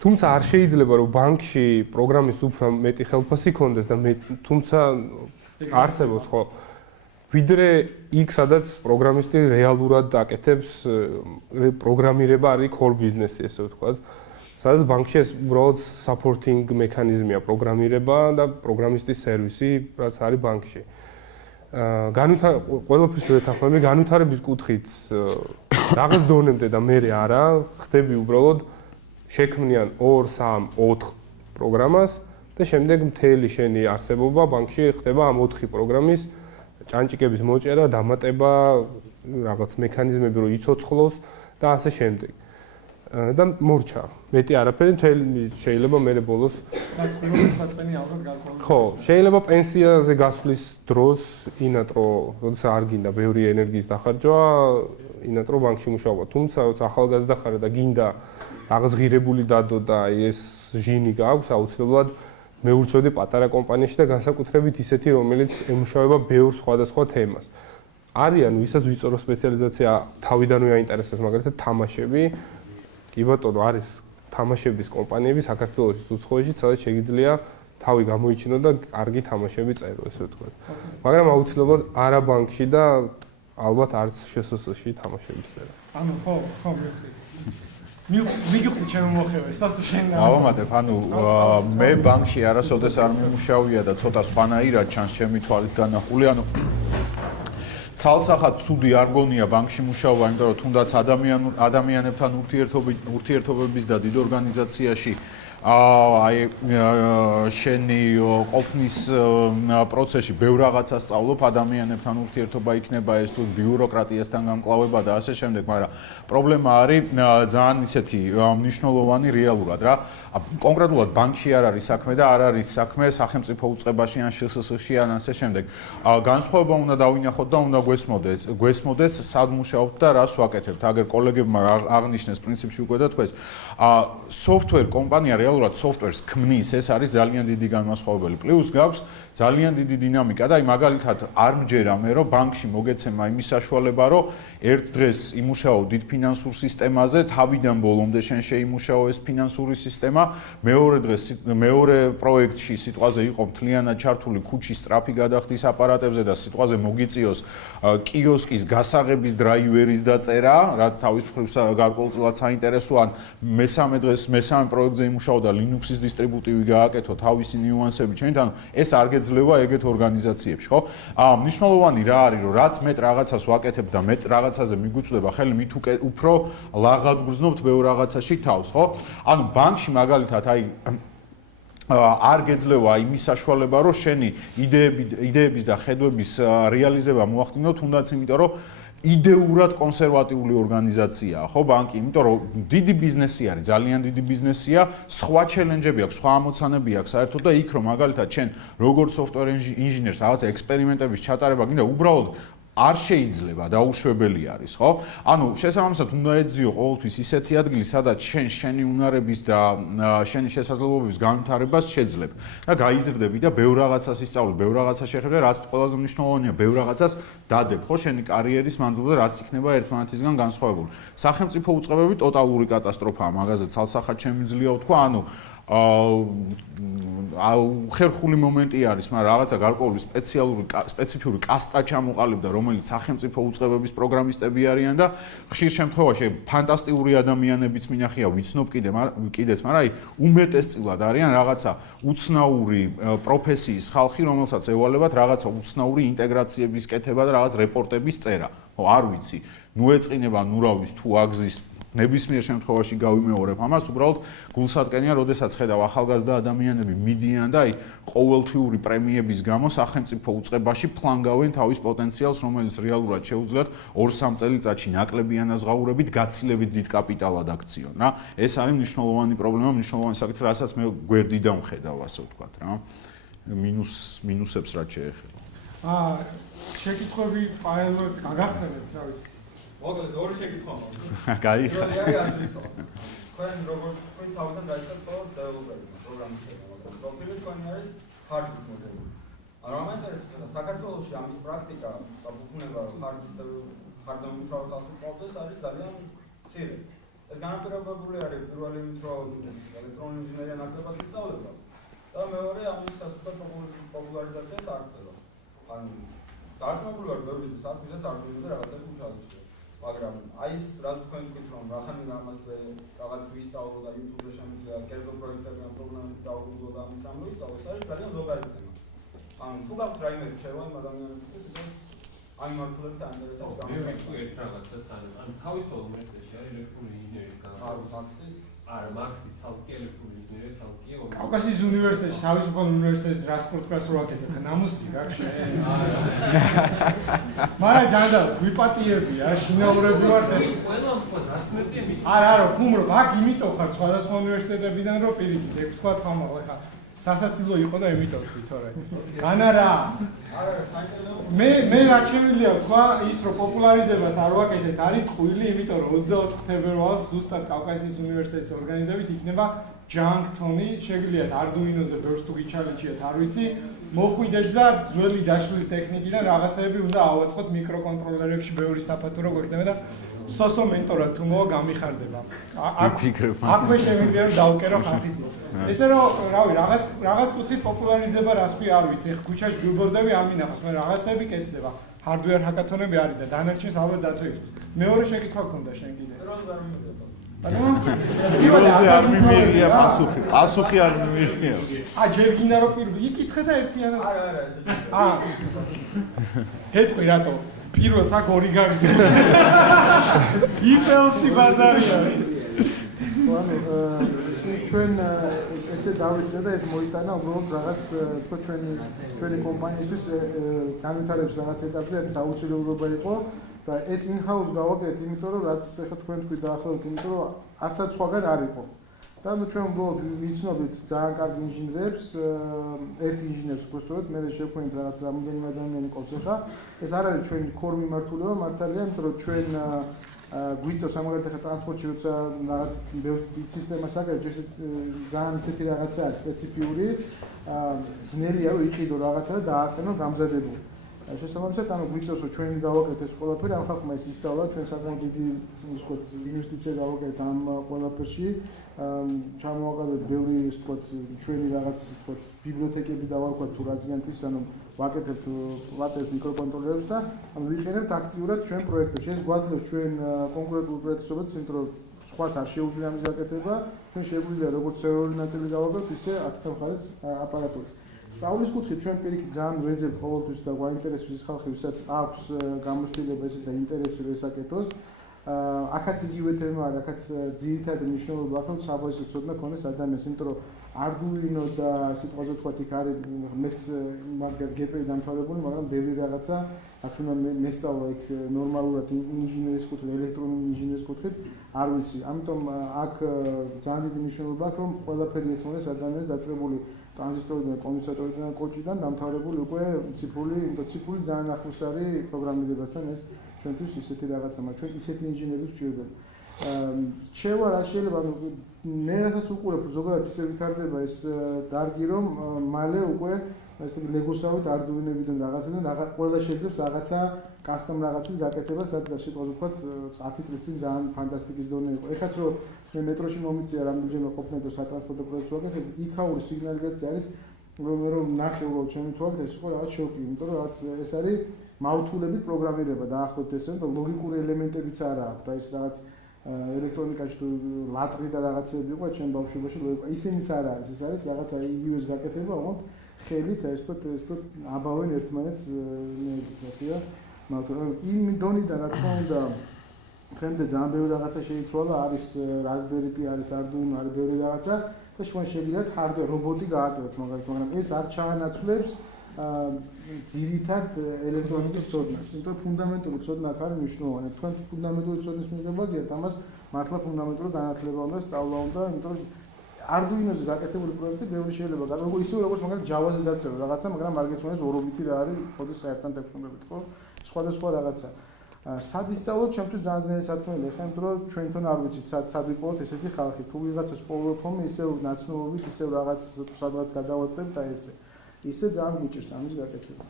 თუმცა არ შეიძლება რომ ბანკში პროგრამის უფრო მეტი ხელფასი ქონდეს და თუმცა არსებობს ხო ვიდრე იქ სადაც პროგრამისტი რეალურად აკეთებს პროგრამირება არის core business-ი ესე ვთქვათ. სადაც ბანკში ეს უბრალოდ supporting მექანიზმია პროგრამირება და პროგრამისტის სერვისი, რაც არის ბანკში. ყველაფერს ვეთანხმები განვითარების კუთხით რაღაც დონემდე და მე არა ხდები უბრალოდ შექმნიან 2, 3, 4 პროგრამას და შემდეგ მთელი შენი არსებობა ბანკში ხდება ამ 4 პროგრამის ჭანჭიკების მოჭერა, დამატება, რაღაც მექანიზმები რომ იცოცხლოს და ასე შემდეგ. და მორჩა. მეტი არაფერი შეიძლება მე ბოლოს საწყენი ალბათ გაკეთო. ხო, შეიძლება პენსიაზე გასვლის დროს ინატრო, როცა არ გინდა ბევრი ენერგიის დახარჯვა, ინატრო ბანკში მუშაობა. თუმცა როცა ახალგაზრდა ხარ და გინდა რაღაც ღირებული დადო და ეს ჟინი გაქვს, აუცილებლად მე ურჩევდი პატარა კომპანიაში და განსაკუთრებით ისეთი, რომელიც ემუშავება ბევრ სხვადასხვა თემას. არიან ვისაც ვიწრო სპეციალიზაცია თავიდანვე აინტერესებს, მაგალითად თამაშები. კი ბატონო, არის თამაშების კომპანიები საქართველოში, უცხოეთში, სადაც შეიძლება თავი გამოიჩინო და კარგი თამაშები წერო, ესე ვთქვათ. მაგრამ აუცილებლად არა ბანკში და ალბათ არც შესოსოში თამაშების წერა. ანუ ხო, მიგიხდი ჩემო მოხევე, სასო შენ. ავამატებ, ანუ მე ბანკში არასოდეს არ მიმუშავია და ცოტა სხვანაირად ჩანს ჩემი თვალით განახული, ანუ ცალსახად ცუდი არ გონია ბანკში მუშაობა, იმიტომ რომ თუნდაც ადამიანებთან ურთიერთობების და დიდ ორგანიზაციაში აი შენი ყოფნის პროცესში ბევრ რაღაცას სწავლობ, ადამიანებთან ურთიერთობა იქნება ეს თუ ბიუროკრატიასთან გამკლავება და ასე შემდეგ, მაგრამ პრობლემა არის ძალიან ისეთი მნიშვნელოვანი რეალურად რა. კონკრეტულად ბანკში არ არის საქმე და არ არის საქმე სახელმწიფო უწყებაში ან შსს-ში ან ასე შემდეგ. განსხვავება უნდა დავინახოთ და უნდა გვესმოდეს სად მუშაობთ და რას ვაკეთებთ. აგერ კოლეგებმა აღნიშნეს პრინციპში უკვე და თქვეს software კომპანია რეალურად software-ს ქმნის, ეს არის ძალიან დიდი განმასხვავებელი. პლუს გაქვს ძალიან დიდი დინამიკა და აი მაგალითად არ მჯერა მე რომ ბანკში მოგეცემა იმის საშუალება რომ ერთ დღეს იმუშაო დიდ ფინანსურ სისტემაზე, თავიდან ბოლომდე შენ შეიმუშაო ეს ფინანსური სისტემა, მეორე პროექტში სიტყვაზე იყო მთლიანად ჩართული ქუჩის სწრაფი გადახდის აპარატებზე და სიტყვაზე მოგიწიოს კიოსკის გასაღების დრაივერის დაწერა, რაც თავის მხრივ გარკვეულწილად საინტერესო ან მესამე პროექტზე იმუშაო და Linux-ის დისტრიბუტივი გააკეთო თავისი ნიუანსები ჩვენ, ანუ ეს არ გეძლევა ეგეთ ორგანიზაციებში, ხო? მნიშვნელოვანი რა არის, რომ რაც მეტ რაღაცას ვაკეთებ და მეტ რაღაცაზე მიგვიწვდება ხელი, მით უფრო ლაღად გრძნობთ ბევრ რაღაცაში თავს, ხო? ანუ ბანკში მაგალითად აი არ გეძლევა იმის საშუალება, რომ შენი იდეების და ხედვების რეალიზება მოახდინო, თუნდაც იმიტომ, რომ იდეურად კონსერვატიული ორგანიზაციაა, ხო, ბანკი, იმიტომ რომ დიდი ბიზნესი არის, ძალიან დიდი ბიზნესია, სხვა ჩელენჯები აქვს, სხვა ამოცანები აქვს საერთოდ და იქ რომ მაგალითად ჩვენ როგორც software ინჟინერს რაღაც ექსპერიმენტების ჩატარება გინდა, უბრალოდ არ შეიძლება დაუშვებელი არის, ხო? ანუ შესაბამისად უნდა ეძიო ყოველთვის ისეთი ადგილი, სადაც შენი უნარების და შენი შესაძლებლობების განვითარებას შეძლებ და გაიზრდები და ბევრ რაღაცას ისწავლებ, ბევრ რაღაცას შეხედე, რაც ყველაზე მნიშვნელოვანია, ბევრ რაღაცას დადებ, ხო, შენი კარიერის მანძილზე, რაც იქნება ერთმანეთისგან განსხვავებული. სახელმწიფო უწყებები ტოტალური კატასტროფაა, მაგაზე ცალსახად შემიძლია ვთქვა, ანუ ხერხული მომენტი არის, მაგრამ რაღაცა გარკვეული სპეციფიური კასტა ჩამოყალიბდა, რომელიც სახელმწიფო უწყებების პროგრამისტები არიან და ხშირ შემთხვევაში ფანტასტიკური ადამიანებიც მინახია, ვიცნობ კიდეც, მაგრამ აი უმეტესწილად არიან რაღაცა უცნაური პროფესიის ხალხი, რომელსაც ევალებათ რაღაცა უცნაური ინტეგრაციების კეთება და რაღაც რეპორტების წერა. ხო, არ ვიცი, ნუ ეწყინება ნუ რა ვიცი თუ აგზის ნებისმიერ შემთხვევაში გავიმეორებ ამას, უბრალოდ გულსატკენია, როდესაც ხედავ ახალგაზრდა ადამიანები მიდიან და აი ყოველთვიური პრემიების გამო სახელმწიფო უწყებაში ფლანგავენ თავის პოტენციალს, რომელიც რეალურად შეუძლიათ 2-3 წელიწადში ნაკლები ანაზღაურებით გაცილებით დიდ კაპიტალად აქციონ რა. ეს არის მნიშვნელოვანი პრობლემა, მნიშვნელოვანი საკითხი, რასაც მე გვერდიდან ვხედავ, ასე ვთქვათ რა. მინუსებს რაც შეეხება. შეკითხვები პარალელურად გაგახსენებთ, რა ვიცი. მოკლედ ორი შეკითხვა მაქვს. გაი. თქვენ როგორც თქვენ თავიდან დაიწყეთ ყოველ დეველოპერმა პროგრამის შექმნა, მაგრამ პროფილი თქვენი არის hardware მოდელი. მაგრამ ამიტომ საქართველოში ამის პრაქტიკა და ფუნქციონება hardware მუშაობ ხალხის ყოველთვის არის ძალიან მცირე. ეს განაპირობებული არის პირველი იმით, რომ ელექტრონული ინჟინერია ნაკლებად ისწავლება და მეორე ამის სასწრაფო პოპულარიზაციას არ ხდება. ანუ დარწმუნებული ვარ, ბევრი საქმესაც არ გვინდა რაღაცები უჩვენოთ. მაგრამ აი ეს რაც თქვენ თქვით რომ რახანი ამაზე რაღაც ვისწავლო და YouTube-ზე შემიძლია კერძო პროექტები ან პროგრამები დავუყო და ამით რამ ვისწავლო, ეს არის ძალიან ზოგადი თემა. ანუ თუ გაქვთ რაიმე რჩევა იმ ადამიანებისთვის, ეს ამ მიმართულებით აინტერესებს გამოგონებთ. ერთ რაღაცას ან თავისუფალ უნივერსიტეტში არის ელექტრონული ინჟინერიის განყოფილება. არა, მაქსი ცალკე ელექტრონული ინჟინერია ცალკეა. კავკასიის უნივერსიტეტში თავისუფალ უნივერსიტეტს რას პორტკას რო აკეთებ, ნამუსი რა შე. მაგრამ ჯანდაბ, ვიპატიებია, შინაურები ვართ. ყველა მხოლოდ რაც მეტია მით. არა, ხუმრობ, აქ იმიტომ ხარ სხვადასხვა უნივერსიტეტებიდან რომ პირიქით, ეგ თქვა თამარ, ხა სასაცილო იყო და იმიტომ თქვი თორე. განარა. მე რა შემიძლია თქვა ის რომ პოპულარიზებას არ ვაკეთებ, არის ტყუილი, იმიტომ რომ 24 თებერვალს ზუსტად კავკასიის უნივერსიტეტის ორგანიზებით იქნება ჯანქტონი, შეგიძლიათ არდუინოზე ბევრს თუ გიჩალენჯიათ, არ ვიცი, მოხვიდეთ და ძველი დაშლილი ტექნიკიდან რაღაცები უნდა ავაწყოთ მიკროკონტროლერებში ბევრი საფათო რო გვექნება და სოსო მენტორად თუ მოვა გამიხარდება. აქვე შემიძლია რომ დავკერო ხალხის. ესე რომ, რავი, რაღაც კუთხით პოპულარიზება რას ქვია არ ვიცი, ეხლა ქუჩაში ბილბორდები არ მინახავს, მე რაღაცები კეთდება. hardware ჰაკათონები არის და დანარჩენს ალბათ დათო იწვევს. მეორე შეკითხვა გქონდა შენ კიდე. პირველზე არ მიმიღია პასუხი. პასუხი არ მიმიღია. ჯერ გინდა რომ პირველი იკითხე და ერთიანად. არა, ეთყვი რატო? პირველს აქ ორი გაგზავნა. იფელსი ბაზარი არის. ანუ ჩვენ ესე დავიწყე და ეს მოიტანა უბრალოდ რაღაც თქო ჩვენი კომპანიისთვის განვითარების რაღაც ეტაპზე ეს აუცილებლობა იყო და ეს in-house გავაკეთეთ, იმიტომ რომ რაც ახლა თქვენ თქვით დაახლოებით, იმიტომ რომ არცაც სხვაგან არ იყო. და ნუ ჩვენ უბრალოდ ვიცნობთ ძალიან კარგი ინჟინერებს, ერთი ინჟინერს უბრალოდ მე შევქმნით რაღაც რამდენიმე ადამიანი კონსერტა. ეს არ არის ჩვენი core მიმართულება, მართალია, იმიტომ რომ ჩვენ გვიწევს ამგვარად ახლა ტრანსპორტში როცა რაღაც ბევრი სისტემას აკეთებს, ძალიან ისეთი რაღაცა არის სპეციფიური, ძნელია რომ იყიდო რაღაცა და დააყენო გამზადებული. შესაბამისად, ანუ გვიწევს რომ ჩვენ გავაკეთეთ ეს ყველაფერი, ამ ხალხმა ეს ისწავლა, ჩვენ საკმაოდ დიდი ისე ვთქვათ ინვესტიცია გავაკეთეთ ამ ყველაფერში. ჩამოვაყალიბეთ ბევრი ისე ვთქვათ ჩვენი რაღაც ისე ვთქვათ ბიბლიოთეკები დავარქვათ თუ რაზიანტის, ანუ ვაკეთებთ მიკროკონტროლერებს და ანუ ვიყენებთ აქტიურად ჩვენ პროექტებში. ეს გვაძლევს ჩვენ კონკრეტულ პროექტებს, იმიტომ რომ სხვას არ შეუძლია ამის გაკეთება, ჩვენ შეგვიძლია როგორც სერვერული ნაწილი გავაკეთოთ, ისე აქეთ მხარეს აპარატური. სწავლის კუთხით ჩვენ პირიქით ძალიან ვეძებთ ყოველთვის და გვაინტერესებს ის ხალხი, ვისაც აქვს გამოცდილება ესეთ და ინტერესი რომ ესაკეთოს. აქაც იგივე თემა არის, აქაც ძირითადი მნიშვნელობა აქვს საბაზრო ცოდნა ქონდეს ადამიანს, იმიტომ რომ Arduino და სიტყვაზე ვთქვათ იქ არის მეც მაგერ GPI დამთავრებული, მაგრამ ბევრი რაღაცა რაც უნდა მესწავლა იქ ნორმალურად ინჟინერის კუთხით, ელექტრონული ინჟინერის კუთხით არ ვიცი. ამიტომ აქ ძალიან დიდი მნიშვნელობა აქვს, რომ ყველაფერი ეცმოდეს ადამიანს დაწყებული ტრანზისტორიდან და კონდენსატორიდან და კოჭიდან დამთავრებული უკვე ციფრული ძალიან ახლოს არის პროგრამირებასთან ეს ჩვენთვის ისეთი რაღაცა, მაგრამ ჩვენ ისეთი ინჟინერებს ვჭირდება. შევა რა შეიძლება მე რასაც უყურებ ზოგადად ისე ვითარდება ეს დარგი რომ მალე უკვე ესე ლეგოსავით არდუინებიდან რაღაციდან ყველა შეძლებს რაღაცა კასტომ რაღაცის გაკეთებას, სადაც სიტყვაზე ვთქვათ 10 წლის წინ ძალიან ფანტასტიკის დონე იყო. ეხაც რომ მე მეტროში მომიწია რამდენჯერმე ყოფნა და სატრანსპორტო პროექტს ვაკეთებ, იქაური სიგნალიზაცია არის რომ ნახე უბრალოდ ჩემი თვალით ეს იყო რაღაც შოკი, იმიტომ რომ რაღაც ეს არის მაუთულებით პროგრამირება დაახლოებით ესე და ლოგიკური ელემენტებიც არა აქვს და ეს რაღაც ელექტრონიკაში თუ ლატრი და რაღაცები იყო ჩემ ბავშვობაში ლოგიკა ისინიც არ არის, ეს არის რაღაცა იგივეს გაკეთება, უბრალოდ ხელით ეს თო აბავენ ერთმანეთს მე ვთქვია, მაგრამ იმ დონიდან რა თქმა უნდა დღემდე ძალიან ბევრი რაღაცა შეიცვალა, არის Raspberry Pi, არის Arduino, არის ბევრი რაღაცა და ჩვენ შეგიძლიათ hardware რობოტი გააკეთოთ მაგალითად, მაგრამ ეს არ ჩაანაცვლებს ძირითად ელექტრონიკის ცოდნას. იმიტომ ფუნდამენტური ცოდნა აქ არის მნიშვნელოვანი. თქვენ ფუნდამენტური ცოდნის მიღება გიათ, ამას მართლა ფუნდამენტური განათლება უნდა, სწავლა უნდა, იმიტომ რომ Arduino-ზე გაკეთებული პროექტი ბევრი შეიძლება გაკეთო, ისე როგორც მაგალითად Java-ზე დაწერო რაღაცა, მაგრამ არ გესმენს ორობიტი რა არის, ხოდი საერთოდ ტექნოლოგიებით, ხო? სხვადასხვა რაღაცა. სად ისწავლოთ, ჩემთვის ძალიან ძნელი სათქმელია, ხა იმიტომ რომ ჩვენთან არ ვიცით სად ვიპოვოთ ესეთი ხალხი. თუ ვიღაცას პოულობ ხოლმე ისევ ნაცნობობით, ისევ რაღაც სადღაც გადავაწყებთ და ესე. ისე ძალიან გიჭირს ამის გაკეთება.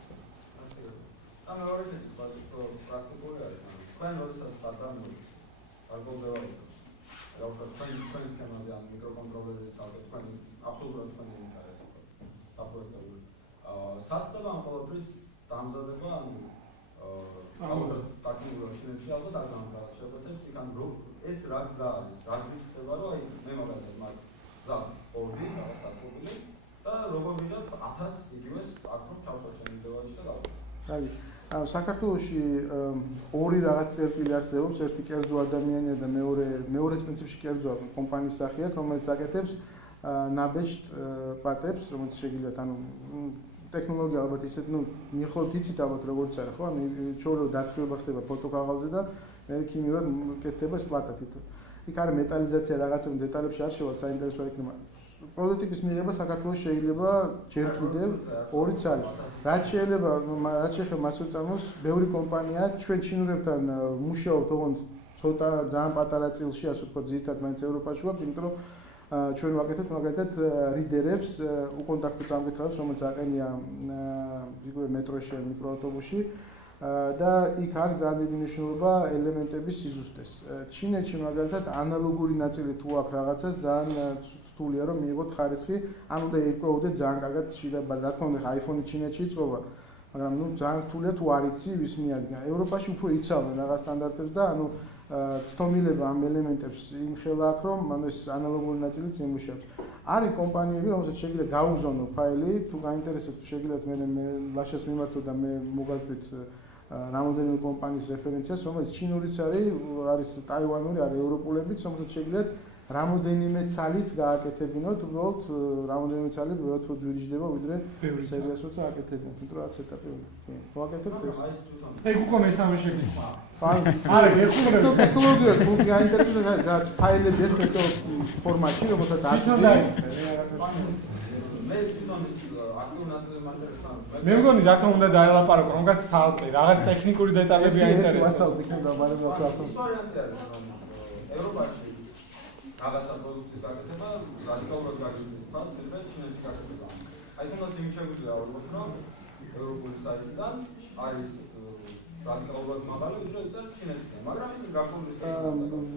ამ მეორე შეფასება პრაქტიკული არის. თქვენ როდესაც საწარმოებს არ გულდევართ. გავხსნათ თქვენ სქემაზე ამ მიკროკონტროლერზე წავდეთ, თქვენ აბსოლუტურად თქვენი ინტერესი. აპროექტული. სასწავლო ამ ყოველთვის დამზადება ტექნოლოგიური შენებში ალბათ არ დამახასიათებს, იქან ეს რა გზა არის? რა გზით ხდება, რომ აი მე მაგალითად მაგ გზა ორდი რაღაცა და როგორ ვიდათ 1000 იგივეს აქ ჩავსვათ შემიძლია და გავაკეთე. აი, საქართველოში ორი რაღაც წერტილი არსებობს, ერთი კერძო ადამიანია და მეორე პრინციპში კერძო კომპანიის სახე აქვს, რომელიც აკეთებს ნაბეჭდ პატებს, რომელიც შეგიძლიათ ანუ ტექნოლოგია ალბათ ისეთ, ну, მიხოლთ იცით ალბათ როგორც არის, ხო? ჩორო დასხება ხდება ფოტოკაღალზე და მე ქიმიურად კეთდება ეს პლატა თვითონ. იქ არის მეტალიზაცია რაღაცები დეტალებში არ შევალ საინტერესო არ იქნება. პროტოტიპის მიღება საქართველოს შეიძლება ჯერ კიდევ 2 წელი. რაც შეიძლება მასო წამოს, ბევრი კომპანია ჩვენ ჩინურებთან მუშაობთ, ოღონდ ცოტა ძალიან პატარა წილში, ასე ვთქვათ, ძირითადად მაინც ევროპაში ვართ, იმიტომ რომ ჩვენ ვაკეთებთ მაგალითად რიდერებს, უკონტაქტო წამკითხავებს, რომელიც აყენია იგივე მეტროში, მიკროავტობუსში და იქ არის ძალიან დიდი მნიშვნელობა ელემენტების სიზუსტეს. ჩინეთში მაგალითად ანალოგური ნაწილი თუ აქვს რაღაცას ძალიან რთულია რომ მიიღოთ ხარისხი, ან უნდა ეკროუდეთ ძალიან კარგად შეიძლება, რა თქმა უნდა, iPhone-ი ჩინეთში იწყობა, მაგრამ ნუ ძალიან რთულია თუ არ იცი ვის მიადგა. ევროპაში უფრო იცავენ რაღაც სტანდარტებს და ანუ ცნობილება ამ ელემენტებს იმხელა აქვს, რომ ანუ ეს ანალოგური ნაწილიც იმუშავებს. არის კომპანიები, რომელსაც შეიძლება გაუგზავნო ფაილი, თუ გაინტერესებთ, შეგიძლიათ მე ლაშას მიმართო და მე მოგაძვით რამოდენიმე კომპანიის რეფერენციას, რომელიც ჩინურიც არის ტაივანური, არის ევროპულებიც, რომელსაც შეგიძლიათ რამოდენიმე ცალიც გააკეთებინოთ, უბრალოდ რამოდენიმე ცალი ბევრად უფრო ძვირიჯდება, ვიდრე სერიას როცა აკეთებინოთ, იმიტომ რომ რაც ეტაპი ვაკეთებთ ეს. ეგ უკვე მესამე შეკითხვა. არა, ეხლა ტექნოლოგია თუ გაინტერესებს რაც ფაილები ეს სპეციალურ ფორმატში, რომელსაც არ დაიწყე. მე თვითონ ის აქტიურ ნაწილზე მაინტერესებს. მე მგონი რა თქმა უნდა დაელაპარაკო, რომელსაც ცალკე რაღაც ტექნიკური დეტალები აინტერესებს. ვარიანტი არის, ევროპაში რაღაცა პროდუქტის გაკეთება რადიკალურად გაგიჟდეს ფას, ვიდრე ჩინეთში გაკეთება. აი თუნდაც იმით შეგვიძლია ავიღოთ, რომ ევროპული საიტიდან არის რადიკალურად მაღალი, ვიდრე ჩინეთიდან, მაგრამ ის გაკეთების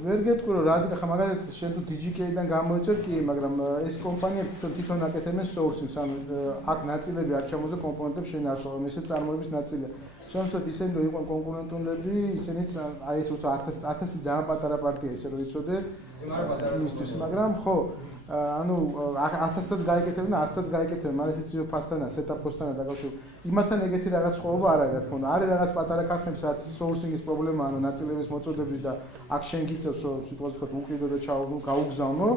ვერ გეტყვი რომ რადიკალ ხა მაგალითად შენ თუ DJK-დან გამოიწერ კი, მაგრამ ეს კომპანია თვითონ აკეთებენ source-ს, ანუ აქ ნაწილები არ ჩამოზე კომპონენტებს შენ არ სწავლობ, ესე წარმოების ნაწილია. შემოსოთ ისინი რომ იყვნენ კონკურენტულები, ისინიც აი ეს როცა 1000 ძალიან პატარა პარტია ისე რომ იცოდე იმისთვის, მაგრამ ხო, ანუ 1000-საც გაიკეთებენ, 100-საც გაიკეთებენ, მაგრამ ესეც ფასთანა, setup-ოსთანა დაკავშირებით. იმათთან ეგეთი რაღაც ხოვობა არ არის, რა თქმა უნდა. არის რაღაც პატარა ქარხნები, სადაც sourcing-ის პრობლემა, ანუ ნაწილების მოწოდების და აქ შენ გიწევს, რომ სიტყვაზე ვთქვათ, უყიდო და გაუგზავნო.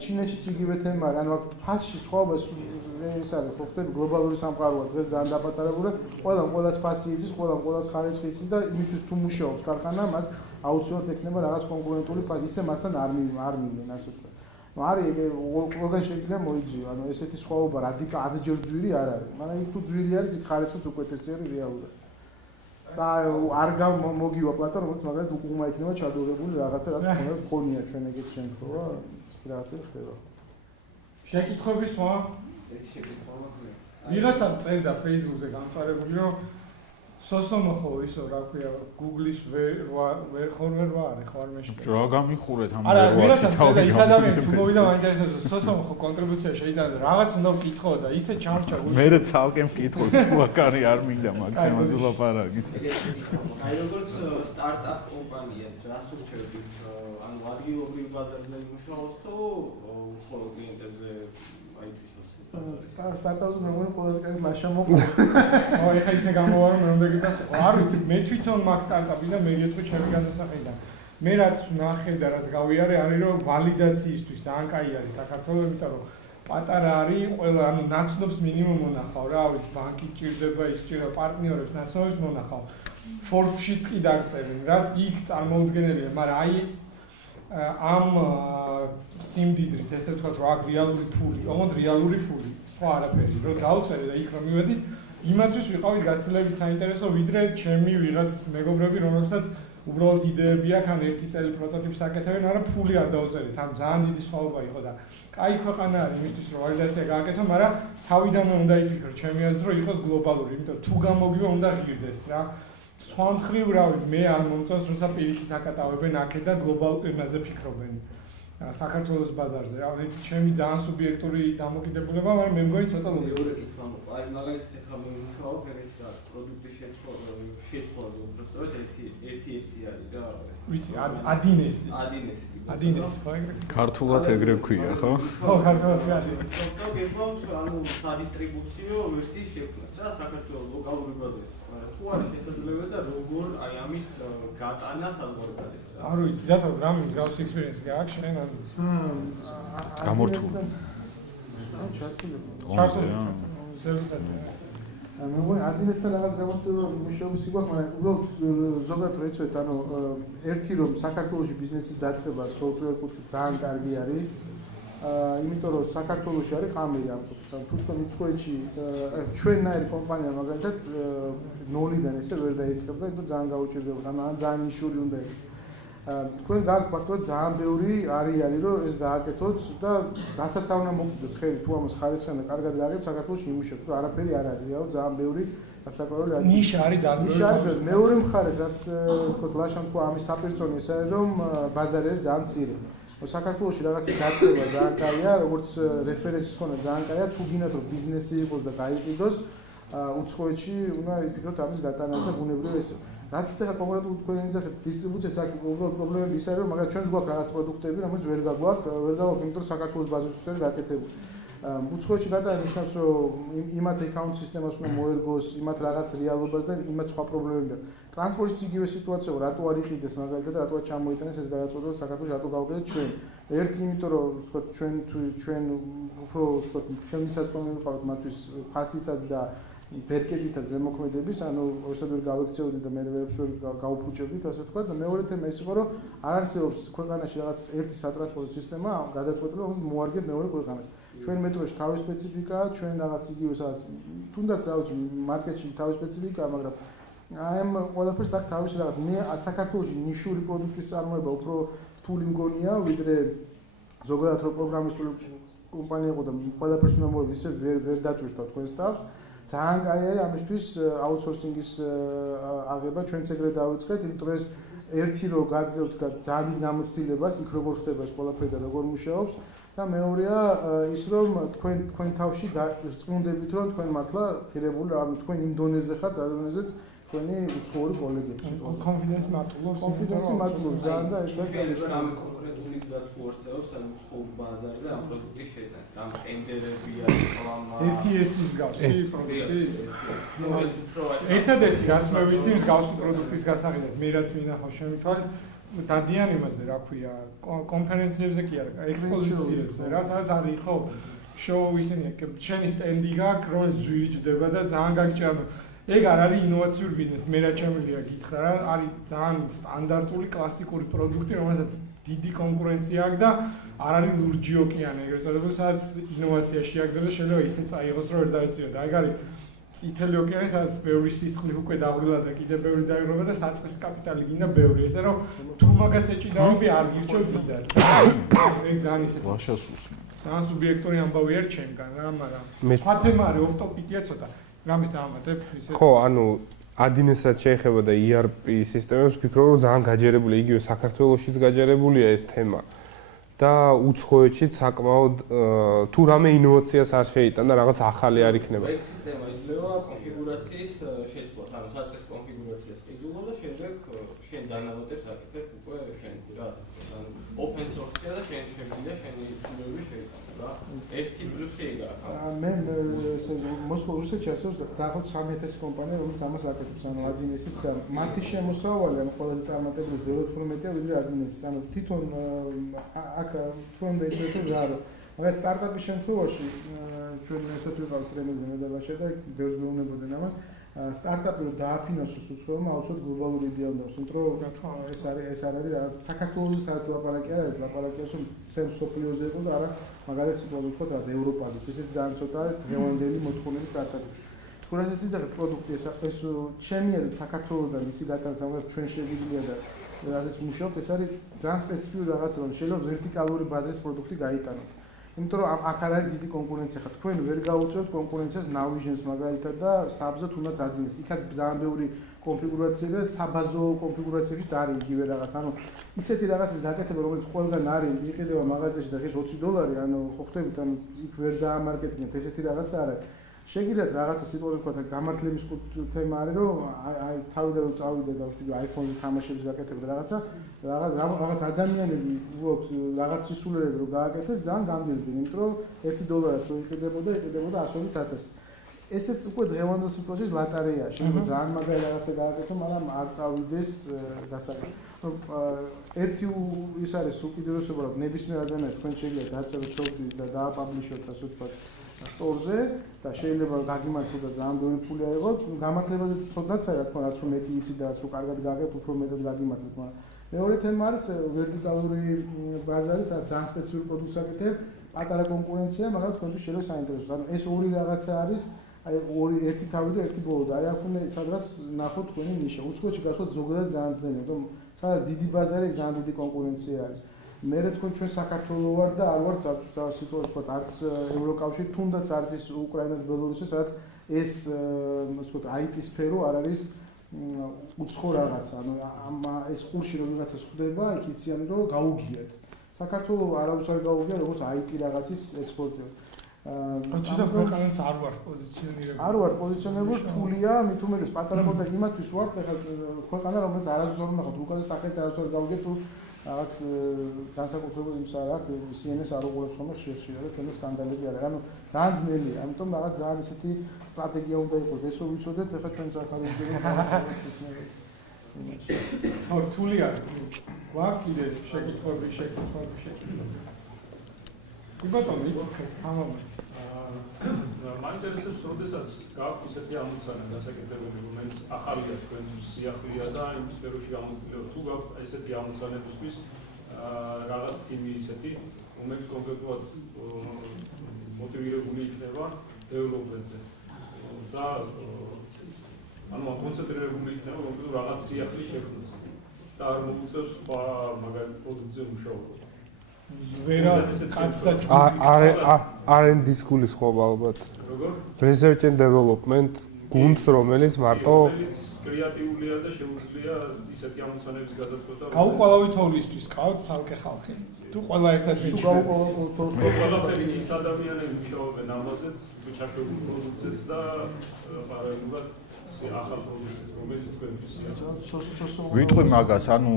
ჩინეთშიც იგივე თემა არის, ანუ აქ ფასში სხვაობა ეს არის, ხო ხტები გლობალური სამყაროა, დღეს ძალიან დაპატარებულია. ყველას ფასი იცის, ყველას ხარისხი იცის და იმისთვის თუ მუშაობს ქარხანა, მას აუცილებლად ექნება რაღაც კონკურენტული ფასი, ისე მასთან არ მივიდნენ, ასე ვთქვათ. ну არის ყველგან შეიძლება მოიძიო, ანუ ესეთი სხვაობა რადიკალურად ჯერ ძვირი არ არის, მაგრამ იქ თუ ძვირი არის, იქ ხარისხიც უკეთესი არის რეალურად. და არ მოგივა პლატო, როგორც მაგალითად უკუღმა იქნება ჩადურებული რაღაცა, რაც ხონია ჩვენ ეგეთ შემთხვევა, რაღაცა ხდება. შეკითხვების სხვა? ეს შეკითხვა მაქვს. ვიღაცამ წერდა Facebook-ზე გამწარებული, რომ სოსომოხო ისო რა ქვია Google-ის ვერ არის, ხო არ მეშკი. რა გამიხურეთ ამ არა, ვიღაცამ წერდა ის ადამიანი თუ მოვიდა მაინტერესებს სოსომოხო კონტრიბუცია შეიტანა, რაღაც უნდა ვკითხო და ისე ჩამრჩა გულში. მე ცალკე მკითხოს თუ აკარი არ მინდა მაგ თემაზე ლაპარაკი. აი როგორც სტარტაპ კომპანიას რას ურჩევთ? ანუ ადგილობრივ ბაზარზე იმუშაოს თუ უცხოურ კლიენტებზე აითვის სტარტაპს მე მგონი ყველაზე კარგი მასშტაბი მოყვა. ეხლა ისე გამოვარო მე უნდა გითხრა, არ ვიცი, მე თვითონ მაგ სტარტაპი და მე გეტყვი ჩემი განსახილიდან. მე რაც ნახე და რაც გავიარე არის რომ ვალიდაციისთვის ძალიან კაი არის საქართველოს, იმიტომ რომ პატარა არის ყველა ანუ ნაცნობს მინიმუმ მონახავ რა, ვიცი ბანკი ჭირდება, ის ჭირდება პარტნიორებს ნაცნობს მონახავ. Forbes-შიც კი დაგწერენ, რაც იქ წარმოუდგენელია, მაგრამ აი ამ სიმდიდრით, ესე ვთქვათ, რომ აქ რეალური ფული, ოღონდ რეალური ფული, სხვა არაფერი, რომ დავწერე და იქ რომ მივედი, იმათვის ვიყავით გაცილებით საინტერესო, ვიდრე ჩემი ვიღაც მეგობრები, რომელსაც უბრალოდ იდეები აქვს, ან ერთი წელი პროტოტიპს აკეთებენ, მაგრამ ფული არ დაუწერეთ, ამ ძალიან დიდი სხვაობა იყო და კაი ქვეყანა არის იმისთვის, რომ ვალიდაცია გააკეთო, მაგრამ თავიდანვე უნდა იფიქრო, ჩემი აზრით, რომ იყოს გლობალური, იმიტომ თუ გამოგივა, უნდა ღირდეს რა. სხვა მხრივ რავი, მე არ მომწონს, როცა პირიქით აკატავებენ აქეთ და გლობალურ ტემაზე ფიქრობენ. საქართველოს ბაზარზე, რა ვიცი, ჩემი ძალიან სუბიექტური დამოკიდებულება, მაგრამ მე მგონი ცოტა მეორე კითხვა მოყვა. აი მაგალითად ეხლა მე ვიმუშაობ ერთ რა პროდუქტის შეცვლაზე, უბრალოდ ერთი ესი არის რა. ვიცი, ადინესი. ადინესი, ხო ეგრე? ქართულად ეგრე ქვია, ხო? ხო, ქართულად ადინესი. და გეუბნებათ, ანუ სადისტრიბუციო ვერსიის შექმნას რა საქართველოს ლოკალური ბაზაზე. თუ არის შესაძლებელი და როგორ აი ამის გატანა საზღვარგარეთ რა. არ ვიცი, რატო რამე მსგავსი ექსპერიენსი გააქვს შენ ან გამორთული. მე მგონი ადინესთან რაღაც გამოსწორება მუშაობის გვაქვს, მაგრამ უბრალოდ ზოგადად რო იცოდეთ, ანუ ერთი რომ საქართველოში ბიზნესის დაწყება სოფტვერ კუთხით ძალიან კარგი არის. იმიტომ რომ საქართველოში არის ყამერი ამ კუთხით. თუ თქვენ უცხოეთში ჩვენნაირი კომპანია მაგალითად ნოლიდან ესე ვერ დაიწყებდა, იმიტომ ძალიან გაუჭირდებოდა, ან ძალიან ნიშური უნდა იყოს. თქვენ გააქვთ ფაქტობრივად ძალიან ბევრი არის რომ ეს გააკეთოთ და რასაც არ უნდა მოგდოთ ხელი თუ ამას ხარისხიან და კარგად გააკეთოთ საქართველოში იმუშავოთ, რომ არაფერი არ არის, რაო ძალიან ბევრი დასაკვირველი არის. ნიშა არის ძალიან ბევრი. მეორე მხარეს რაც თქო ლაშან თქვა ამის საპირწონე ეს არის რომ ბაზარი ძალიან მცირე. საქართველოში რაღაცა დაწყება ძალიან კაია, როგორც რეფერენსის ხონა ძალიან კაია, თუ გინდათ რომ ბიზნესი იყოს და გაიყიდოს, უცხოეთში უნდა იფიქროთ ამის გატანაზე და ბუნებრივია ესე. რაც ახლა კონკრეტულად თქვენ ეძახეთ დისტრიბუციას, აქ უბრალოდ პრობლემები ის არის, რომ მაგალითად ჩვენს გვაქვს რაღაც პროდუქტები, რომელიც ვერ გაგვაქვს, იმიტომ რომ საქართველოს ბაზისში არის გაკეთებული. უცხოეთში გადაა ნიშნავს, რომ იმათ აკაუნტ სისტემას უნდა მოერგოს, იმათ რაღაც რეალობას და იმათ სხვა პრობლემები აქვს. ტრანსპორტის იგივე სიტუაცია, რატო არ იყიდეს მაგალითად, რატო არ ჩამოიტანეს ეს გადაწყვეტილება საქართველოს, რატო გავუკეთეთ ჩვენ. ერთი იმიტომ რომ ვთქვათ ჩვენ უფრო ვთქვათ ხელმისაწვდომი ვიყავთ მათთვის ფასითაც და ბერკეტითაც ზემოქმედების, ანუ ორსად ვერ გავექცეოდით და მე ვერაფერს ვერ გავუფუჭებდით, ასე ვთქვათ და მეორე თემა ის იყო, რომ არ არსებობს ქვეყანაში რაღაც ერთი სატრანსპორტო სისტემა გადაწყვეტილება, რომელიც მოარგებ მეორე ქვეყანას. ჩვენ მეტროში თავის სპეციფიკაა, ჩვენ რაღაც იგივე სადაც თუნდაც რა ვიცი, მარკეტში თავის სპეციფიკაა, მაგრამ აი ამ ყველაფერს აქვს თავისი რაღაც. მე საქართველოში ნიშური პროდუქტის წარმოება უფრო რთული მგონია, ვიდრე ზოგადად რო პროგრამისტული კომპანია იყო და ყველაფერს უნდა მოერგო, ისე ვერ დატვირთავ თქვენს თავს. ძალიან კაი არის ამისთვის აუთსორსინგის აღება, ჩვენც ეგრე დავიწყეთ, იმიტომ რომ ეს ერთი რო გაძლევთ ძალიან დიდ გამოცდილებას, იქ როგორ ხდება ეს ყველაფერი და როგორ მუშაობს და მეორეა ის რომ თქვენ თავში რწმუნდებით რომ თქვენ მართლა ღირებული ამ თქვენ იმ დონეზე ხართ, რა დონეზეც თქვენი უცხოური კოლეგები. კონფიდენსი მატულობს, ძალიან და ეს შეიძლება ამ კონკრეტული გზა თუ არსებობს ამ უცხოურ ბაზარზე ამ პროდუქტის შეტანს, რამ ტენდერები არის კლამა. ერთი ესი მსგავსი პროდუქტი. ერთადერთი რაც მე ვიცი მსგავსი პროდუქტის გასაღებად, მე რაც მინახავ ჩემი თვალით დადიან იმაზე, რა ქვია, კონფერენციებზე კი არა, ექსპოზიციებზე, რა სადაც არის ხო შოუ ისინი, შენი სტენდი გაქვს, რომელიც ზვიჯდება და ძალიან გაგიჭირდება. ეგ არ არის ინოვაციური ბიზნესი, მე რა შემიძლია გითხრა რა, არის ძალიან სტანდარტული კლასიკური პროდუქტი, რომელსაც დიდი კონკურენცია აქვს და არ არის ლურჯი ოკეანე, ეგრეთ წოდებული, სადაც ინოვაცია შეაგდება, შეიძლება ისე წაიღოს, რომ ვერ დაეწიოს. და ეგ არის წითელი ოკეანე, სადაც ბევრი სისხლი უკვე დაღვრილა და კიდევ ბევრი დაიღრება და საწყის კაპიტალი გინდა ბევრი, ესე რომ თუ მაგას ეჭიდავები არ გირჩევ დიდად. ეგ ძალიან ისეთი ძალიან სუბიექტური ამბავი არის ჩემგან რა, მაგრამ სხვა თემა არის ოფტოპიკია ცოტა. რამის დავამატებ ისე. ხო, ანუ ადინესაც შეეხება და ERP სისტემებს ვფიქრობ, რომ ძალიან გაჯერებული, იგივე საქართველოშიც გაჯერებულია ეს თემა. და უცხოეთშიც საკმაოდ თუ რამე ინოვაციას არ შეიტან და რაღაც ახალი არ იქნება. ეგ სისტემა იძლევა კონფიგურაციის შეცვლას, ანუ საწყის კონფიგურაციას ყიდულობ და შემდეგ შენ დანალოტებს აკეთებ უკვე შენ რა ასე ვთქვათ, ანუ open source-ია და შენ შეგვიძლია შენი ცნობები შეიტანო რა. ერთი პლუსი ეგაა. მე მოსკოვში რუსეთში არსებობს დაახლოებით 3000 კომპანია, რომელიც ამას აკეთებს, ანუ აძინესის და მათი შემოსავალი ანუ ყველაზე წარმატებული ბევრად უფრო მეტია ვიდრე აძინესის. ანუ თვითონ აქ თქვენ დაიწყეთ რა არის. მაგრამ სტარტაპის შემთხვევაში ჩვენ ერთად ვიყავით ტრენინგზე მე და ბაშა და ბევრს მეუბნებოდნენ ამას. სტარტაპი რომ დააფინანსოს უცხოელმა აუცილებლად გლობალური იდეა უნდა აქვს, იმიტომ რომ ეს არის რა საქართველოს საერთო ლაპარაკი არ არის, ლაპარაკია რომ სამ სოფლიოზე იყო და არა მაგალითად სიტყვაზე ვთქვათ რა ევროპაზე. ესეც ძალიან ცოტა არის დღევანდელი მოთხოვნილი სტარტაპი. თუ რასაც იძლევა პროდუქტი ეს ჩემი აზრით საქართველოსთან ისი გატანცამა ჩვენ შეგვიძლია და რასაც მუშაობთ ეს არის ძალიან სპეციფიკური რაღაცა რომ შეიძლება ვერტიკალური ბაზის პროდუქტი გაიტანოთ. იმიტომ რომ აქ არ არის დიდი კონკურენცია ხა თქვენ ვერ გაუწევთ კონკურენციას Navision-ს მაგალითად და SAP-ზე თუნდაც აძინეს. იქაც ძალიან ბევრი კონფიგურაცია და საბაზო კონფიგურაციებში არის იგივე რაღაც. ანუ ისეთი რაღაცის გაკეთება რომელიც ყველგან არის, იყიდება მაღაზიაში და ღირს $20, ანუ ხო ხვდებით, ანუ იქ ვერ დაამარკეტინებთ ესეთი რაღაც არ არის. შეგიძლიათ რაღაცა სიტყვაზე ვთქვათ, გამართლების თემა არის, რომ აი თავიდან რომ წავიდე და ვთქვი iPhone-ზე თამაშების გაკეთება და რაღაც ადამიანები უბრალოდ რაღაც სისულელები რომ გააკეთეს, ძალიან გამდიდრდნენ, იმიტომ რომ $1 რო იყიდებოდა 120,000. ესეც უკვე დღევანდელ სიტუაციაში ლატარეაა. შეიძლება ძალიან მაგარი რაღაცა გააკეთო, მაგრამ არ წავიდეს გასაგებად. ერთი ის არის უკიდურესობა, რომ ნებისმიერ ადამიანს თქვენ შეგიძლიათ დაწეროთ შოუდი და დააპაბლიშოთ ასე ვთქვათ სტორზე და შეიძლება გაგიმართლოთ და ძალიან ბევრი ფული აიღოთ. გამართლებაზეც ცოტაც არის, რა თქმა უნდა, რაც მეტი იცი და რაც კარგად გააკეთოთ, უფრო მეტად გაგიმართლოთ, მაგრამ მეორე თემა არის ვერტიკალური ბაზარი, სადაც ძალიან სპეციფიკური პროდუქტს აკეთებ, პატარა კონკურენცია, მაგრამ თქვენთვის შეიძლება საინტერესო. ანუ ეს ორი რაღაცა არის, აი ორი ერთი თავი და ერთი ბოლო და აი აქ უნდა სადღაც ნახოთ თქვენი ნიშა. უცხოეთში გასვლა ზოგადად ძალიან ძნელია, რომ სადაც დიდი ბაზარი, ძალიან დიდი კონკურენცია არის. მე თქვენ ჩვენ საქართველოს ვარ და არ ვარ წავწვა სიტუაცია ვთქვათ არც ევროკავშირი თუნდაც არც ის უკრაინა და ბელორუსი სადაც ეს ვთქვათ IT სფერო არ არის უცხო რაღაცა ანუ ეს ყურში რომ ვიღაცა ხდება იქ იციან რომ გაუგიათ საქართველოს არავის არ გაუგია როგორც IT რაღაცის ექსპორტერი თუმცა ქვეყანას არ ვარ პოზიციონირებული არ ვარ პოზიციონირებული რთულია მით უმეტეს პატარა მოდელი იმათთვის ვარ ეხლა ქვეყანა რომელიც არასდროს არ ნახოთ უკაზე სახეთ არასდროს გავუგეთ თუ რაღაც განსაკუთრებული იმის არ აქვს CNS არ უყურებს ხოლმე ხშირ-ხშირად და თემის სკანდალები არის. ანუ ძალიან ძნელია. ამიტომ რაღაც ძალიან ისეთი სტრატეგია უნდა იყოს. ეს რომ ვიცოდეთ, ეხლა ჩვენ საქართველოს ხო, რთული არის. გვაქვს კიდე შეკითხვები. კი ბატონო, იკითხეთ, თამამი. მაინტერესებს, როდესაც გაქვთ ისეთი ამოცანა გასაკეთებელი, რომელიც ახალია თქვენთვის სიახლეა და იმ სფეროში გამოცდილება, თუ გაქვთ ესეთი ამოცანებისთვის რაღაც თიმი ისეთი, რომელიც კონკრეტულად მოტივირებული იქნება დეველოპერზე და ანუ კონცენტრირებული იქნება კონკრეტულ რაღაც სიახლის შექმნას და არ მოუწევს სხვა მაგალითად პროდუქტზე მუშაობა. R&D სკულის ხობა ალბათ. როგორ? Research and Development გუნდს რომელიც მარტო კრეატიულია და შეუძლია ისეთი ამოცანების გადაწყვეტა. გაუყოლავი თოვლისთვის ყავთ ცალკე ხალხი. თუ ყველა ერთად მიჩნევთ. ყველაფერი ის ადამიანები მუშაობენ ამაზეც, ჩაშვებულ პროდუქტებს და პარალელურად ახალ პროდუქტებს, რომელიც თქვენთვის სიახლეა. ვიტყვი მაგას, ანუ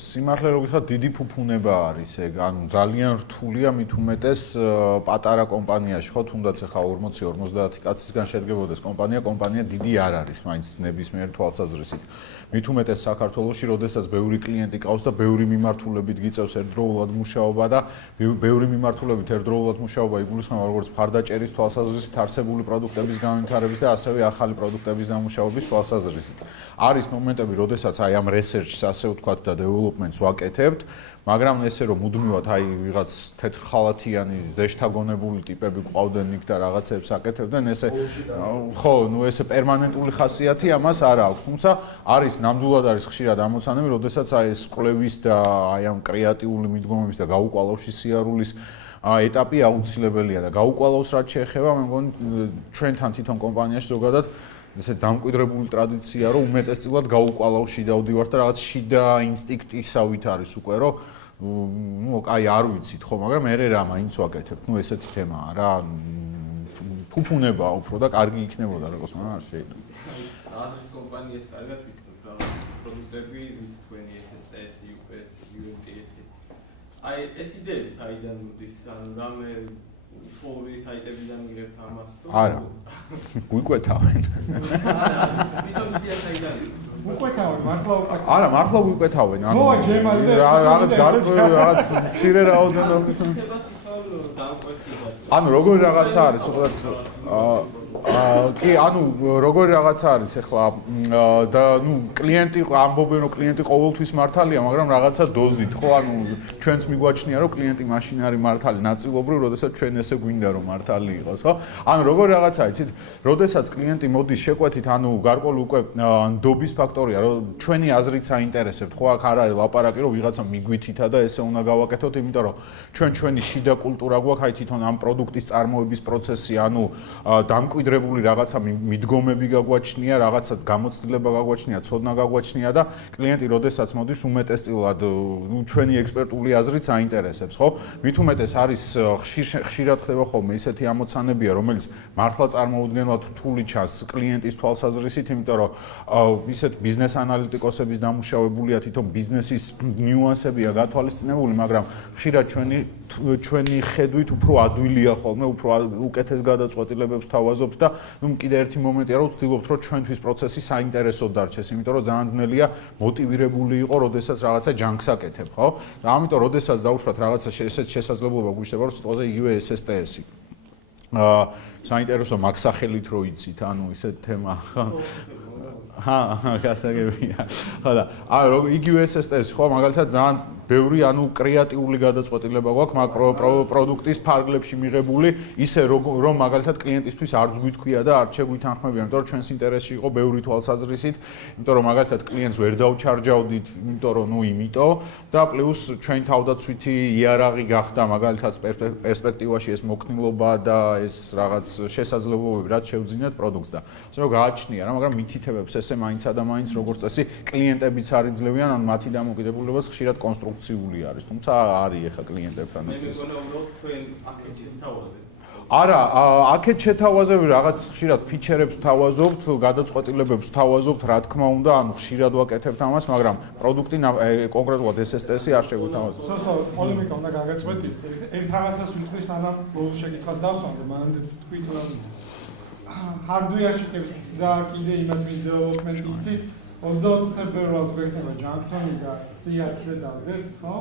სიმართლე რო გითხრათ, დიდი ფუფუნება არის ეგ, ანუ ძალიან რთულია მით უმეტეს პატარა კომპანიაში, ხო, თუნდაც ახლა 40-50 კაცისგან შედგებოდეს კომპანია დიდი არ არის, მაინც ნებისმიერ თვალსაზრისით. მით უმეტეს საქართველოში, როდესაც ბევრი კლიენტი ყავს და ბევრი მიმართულებით გიწევს ერთდროულად მუშაობა და ბევრი მიმართულებით ერთდროულად მუშაობა იგულისხმება როგორც ფარდაჭერის თვალსაზრისით, არსებული პროდუქტების განვითარების და ასევე ახალი პროდუქტების დამუშავების თვალსაზრისით. არის მომენტები, როდესაც აი ამ research-ს ასე ვთქვათ და development-ს ვაკეთებთ, მაგრამ ესე რომ მუდმივად აი ვიღაც თეთრხალათიანი ზეშთაგონებული ტიპები ყავდნენ იქ და რაღაცებს აკეთებდნენ, ესე ხო, ნუ ესე პერმანენტული ხასიათი ამას არ აქვს. თუმცა არის ნამდვილად არის ხშირად ამოცანები, როდესაც აი ეს კვლევის და აი ამ კრეატიული მიდგომების და გაუკვალავში სიარულის ეტაპი აუცილებელია და გაუკვალავს რაც შეეხება, მე მგონი ჩვენთან თვითონ კომპანიაში ზოგადად ესე დამკვიდრებული ტრადიცია, რომ უმეტესწილად გაუკვალავში დავდივართ და რაღაც შიდა ინსტინქტისავით არის უკვე, რომ ნუ აი არ ვიცით ხო, მაგრამ მე რა მაინც ვაკეთებ. ნუ ესეთი თემაა რა. ფუფუნებაა უფრო და კარგი იქნებოდა როგორც მაგრამ არ შეიძლება. აზრის კომპანიას კარგად ვიცნობ რა პროდუქტები, ვიცით თქვენი SSTS, UPS, UMTS. აი ეს იდეები საიდან მოდის? ანუ რამე უცხოური საიტებიდან მიღებთ ამას თუ? არა. გვიკვეთავენ. ვიდრე მიდია საიდან? უყვეთავენ, მართლა უყვეთავენ. არა, მართლა გვიკვეთავენ. მოვა ჯემალ და რაღაც გარკვეული რაღაც მცირე რაოდენობის. ანუ როგორი რაღაცა არის, უბრალოდ კი, ანუ როგორი რაღაცა არის ახლა და ნუ კლიენტი ამბობენ რომ კლიენტი ყოველთვის მართალია, მაგრამ რაღაცა დოზით, ხო? ანუ ჩვენც მიგვაჩნია რომ კლიენტი მაშინ არის მართალი ნაწილობრივ, როდესაც ჩვენ ესე გვინდა რომ მართალი იყოს, ხო? ანუ როგორი რაღაცა იცით, როდესაც კლიენტი მოდის შეკვეთით, ანუ გარკვეული უკვე ნდობის ფაქტორია, რომ ჩვენი აზრით საინტერესებთ, ხო? აქ არ არის ლაპარაკი, რომ ვიღაცა მიგვითითა და ესე უნდა გავაკეთოთ, იმიტომ რომ ჩვენი შიდა კულტურა გვაქვს, აი თვითონ ამ პროდუქტის წარმოების პროცესი, ანუ დამკვიდრებული რაღაცა მიდგომები გაგვაჩნია, რაღაცაც გამოცდილება გაგვაჩნია, ცოდნა გაგვაჩნია და კლიენტი როდესაც მოდის უმეტესწილად ჩვენი ექსპერტული აზრით საინტერესებს, ხო? მით უმეტეს არის ხშირად ხდება ხოლმე ისეთი ამოცანებია, რომელიც მართლა წარმოუდგენლად რთული ჩანს კლიენტის თვალსაზრისით, იმიტომ რომ ისეთ ბიზნეს ანალიტიკოსების დამუშავებულია თვითონ ბიზნესის ნიუანსებია გათვალისწინებული, მაგრამ ხშირად ჩვენი ხედვით უფრო ადვილია ხოლმე, უფრო უკეთეს გადაწყვეტილებებს თავაზობთ და ნუ კიდე ერთი მომენტია, რომ ვცდილობთ, რომ ჩვენთვის პროცესი საინტერესოდ დარჩეს, იმიტომ რომ ძალიან ძნელია მოტივირებული იყო, როდესაც რაღაცა ჯანგს აკეთებ, ხო? და ამიტომ როდესაც დავუშვათ რაღაცა ესეთ შესაძლებლობა გვიჩნდება, რომ სიტყვაზე იგივე SSTS-ი. საინტერესო მაგ სახელით რო იცით, ანუ ისეთ თემა, ხო? გასაგებია. ხო და იგივე SSTS-ი, ხო, მაგალითად ძალიან ბევრი ანუ კრეატიული გადაწყვეტილება გვაქვს მაგ პროდუქტის ფარგლებში მიღებული, ისე რომ მაგალითად კლიენტისთვის არც გვითქვია და არც შეგვითანხმებია, იმიტომ რომ ჩვენს ინტერესში იყო ბევრი თვალსაზრისით, იმიტომ რომ მაგალითად კლიენტს ვერ დავჩარჯავდით, იმიტომ რომ ნუ იმიტო და პლუს ჩვენი თავდაცვითი იარაღი გახდა მაგალითად პერსპექტივაში ეს მოქნილობა და ეს რაღაც შესაძლებლობები, რაც შევძინეთ პროდუქტს და ასე რომ გააჩნია რა, მაგრამ მითითებებს ესე მაინც და მაინც როგორც წესი კლიენტებიც არ იძლევიან, ან მათი დამოკიდებულებაც ხშირად კონსტრუქციული არის, თუმცა არის ახლა კლიენტებთან ეს. არა, აქეთ შეთავაზები რაღაც ხშირად ფიჩერებს თავაზობთ, გადაწყვეტილებებს თავაზობთ, რა თქმა უნდა, ანუ ხშირად ვაკეთებთ ამას, მაგრამ პროდუქტი კონკრეტულად SSTS-ი არ შეგვითავაზებთ. სო, პოლემიკა უნდა გაგაწყვეტით. ერთ რაღაცას ვიტყვი, სანამ ბოლოს შეკითხვას დავსვამდე, მანამდე თქვით რომ hardware-ში და კიდე იმათვით დეველოპმენტი იცით, 24 ფებრუარს გვექნება ჯანქტონი და CR-ზე დავდებთ, ხო?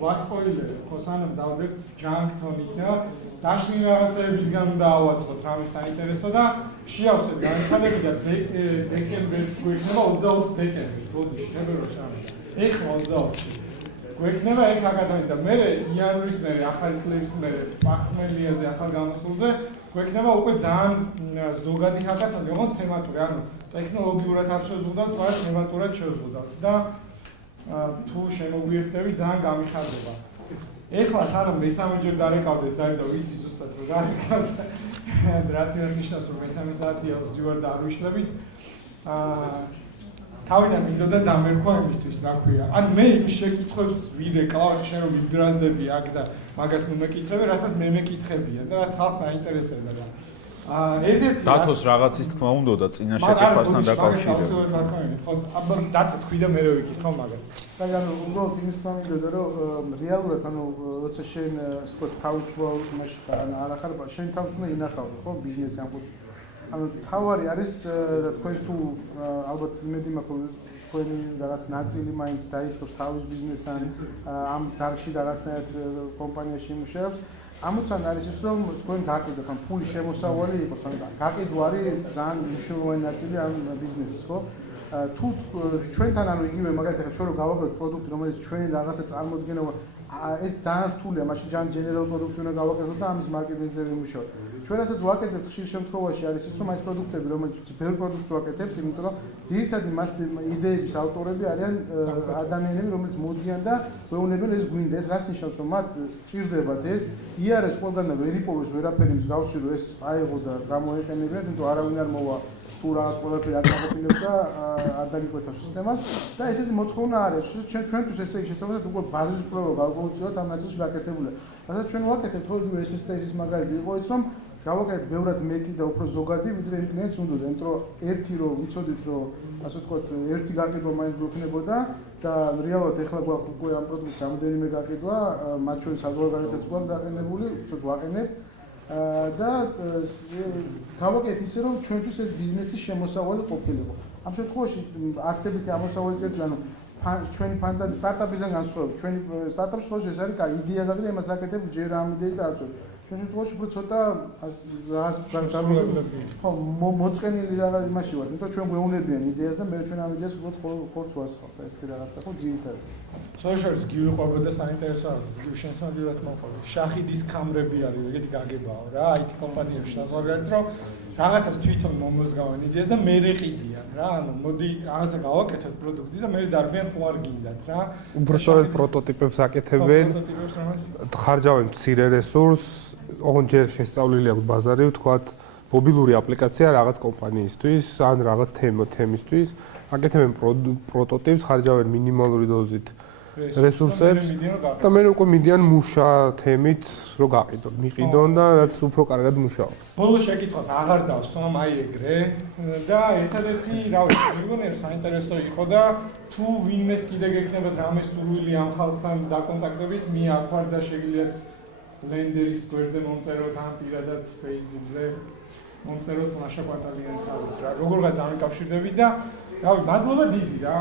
ვასპოილერ, ხო სანამ დავდებთ ჯანქტონიც და დაშლილი რაღაცებისგან უნდა ავაწყოთ რამე საინტერესო და შეავსებ განცხადები და დეკემბერს გვექნება 24 დეკემბერს, ბოდიში, ფებრუარში რამე. ეხლა 24-ში. გვექნება ეგ ჰაკათონი და მე იანვრის მერე, ახალი წლების მერე, პახსმელიაზე, ახალ გამოსულზე გვექნება უკვე ძალიან ზოგადი ჰაკათონი, ოღონდ თემატური, ანუ ტექნოლოგიურად არ შევზღუდავთ, მაგრამ თემატურად შევზღუდავთ და თუ შემოგვიერთდები ძალიან გამიხარდება. ეხლა სანამ მესამეჯერ დარეკავდეს არის და ვიცი ზუსტად რომ დარეკავს, რაც იმას ნიშნავს რომ მესამე საათია ვზივარ და არ ვიშლებით. თავიდან მინდოდა დამერქვა იმისთვის, რა ქვია. ან მე იმ შეკითხვებს ვირეკლავ, შენ რომ ვიდრაზდები აქ და მაგას ნუ მეკითხები, რასაც მე მეკითხებიან და რაც ხალხს აინტერესებდა რა. ერთ-ერთი დათოს რაღაცის თქმა უნდა და წინა შეკითხვასთან დაკავშირებით. ხო, აბა დათო თქვი და მე ვიკითხავ მაგას. და ანუ უბრალოდ იმის თქმა მინდოდა რომ რეალურად ანუ როცა შენ ასე თავისუფალ იმაში ხარ, არ ახარ, შენ თავს უნდა ინახავდე, ხო, ბიზნესი ამ ანუ თავარი არის და თქვენს თუ ალბათ იმედი მაქვს თქვენი რაღაც ნაწილი მაინც დაიწყებს თავის ბიზნესთან ამ დარგში და რაღაცნაირად კომპანიაში იმუშავებს ამოცანა არის ის რომ თქვენ გააკეთოთ ან ფული შემოსავალი იყოს ან გააკეთო არის ძალიან მნიშვნელოვანი ნაწილი ამ ბიზნესის ხო თუ ჩვენთან ანუ იგივე მაგალითად ჩვენ რო გავაკეთოთ პროდუქტი რომელიც ჩვენი რაღაცა წარმოადგენა ეს ძალიან რთულია მაშინ ძალიან ჯენერალ პროდუქტი უნდა გავაკეთოთ და ამის მარკეტინგზე ვიმუშაოთ ჩვენ რასაც ვაკეთებთ ხშირ შემთხვევაში არის ის რომ ეს პროდუქტები რომელიც ბევრ პროდუქტს ვაკეთებთ იმიტომ რომ ძირითადად მას იდეების ავტორები არიან ადამიანები რომელიც მოდიან და ვეუბნებიან ეს გვინდა ეს რას ნიშნავს რომ მათ ჭირდებათ ეს იარეს ყველგან ვერ იპოვეს ვერაფერი მსგავსი რომ ეს აიღო და გამოეყენებინათ იმიტომ არავინ არ მოვა თუ რაღაც ყველაფერი არ გამოყენებს და არ დაგიკვეთავს სისტემას და ესეთი მოთხოვნა არის ჩვენთვის ესე შესაძლოა უკვე ბაზის პროვა გავგოუწევთ ამ ნაწილში გაკეთებული რასაც ჩვენ ვაკეთებთ ხო იგივე SSTS-ის მაგალითი იყო ის რომ გავაკეთეთ ბევრად მეტი და უფრო ზოგადი ვიდრე იმენიც უნდოდა იმიტომ რომ ერთი რომ ვიცოდით რომ ასე ვთქვათ ერთი გაკეთება მაინც გვექნებოდა და რეალურად ეხლა გვაქვს უკვე ამ პროდუქტს რამდენიმე გაყიდვა, მათ შორის საზღვარგარეთაც გვაქვს გაყენებული, უცებ ვაყენებ და გავაკეთეთ ისე რომ ჩვენთვის ეს ბიზნესის შემოსავალი ყოფილიყო. ამ შემთხვევაში არსებითი ამოსავალი წერტილი, ანუ ჩვენი ფანტაზია სტარტაპისგან განსხვავებით, ჩვენი სტარტაპის შემთხვევაში ეს არის კაი იდეა გაყიდა, იმას აკეთებ ჯერ ამ იდეით დაწვევ. ჩვენ შემთხვევაში უფრო ცოტა ხო მოწყენილი რაღაც იმაში ვარ, იმიტომ ჩვენ გვეუბნებიან იდეას და მე ჩვენ ამ იდეას უფრო ხორცს ვასხავთ, ეს კი რაღაცა ხო ძირითადად. სოციალიზმის გიყვებოდა საინტერესო რაღაცას, იგი შემსმადივრად მოყვა. შაჰიდის კამრები არის, ეგეთი გაგებაო რა, IT კომპანიებში საზღვარგარეთ, რომ რაღაცას თვითონ მომოსგავენ იდეას და მე რეყიდიან რა, ანუ მოდი რაღაცა გავაკეთოთ პროდუქტი და მე დარბიან ხო არ გინდათ რა. უბრალოდ პროტოტიპებს აკეთებენ, ხარჯავენ მცირე რესურსს, ოღონდ ჯერ შესწავლილი აქვს ბაზარი, ვთქვათ, მობილური აპლიკაცია რაღაც კომპანიისთვის, ან რაღაც თემისთვის, აკეთებენ პროტოტიპს, ხარჯავენ მინიმალური დოზით რესურსებს და მე უკვე მიდიან მუშა თემით, რომ გაყიდონ, მიყიდონ და რაც უფრო კარგად მუშაობს. ბოლო შეკითხვას აღარ დავსვამ აი ეგრე და ერთადერთი, რა ვიცი, მეგონი რომ საინტერესო იყო და თუ ვინმეს კიდე გექნებათ რამე სურვილი ამ ხალხთან დაკონტაქტების, მიაქვარ და შეგიძლიათ ლენდერის გვერდზე მომწეროთ ან პირადად Facebook-ზე მომწეროთ მაშა კვარტალიან თავის რა. როგორღაც დამიკავშირდებით და რავი, მადლობა დიდი რა.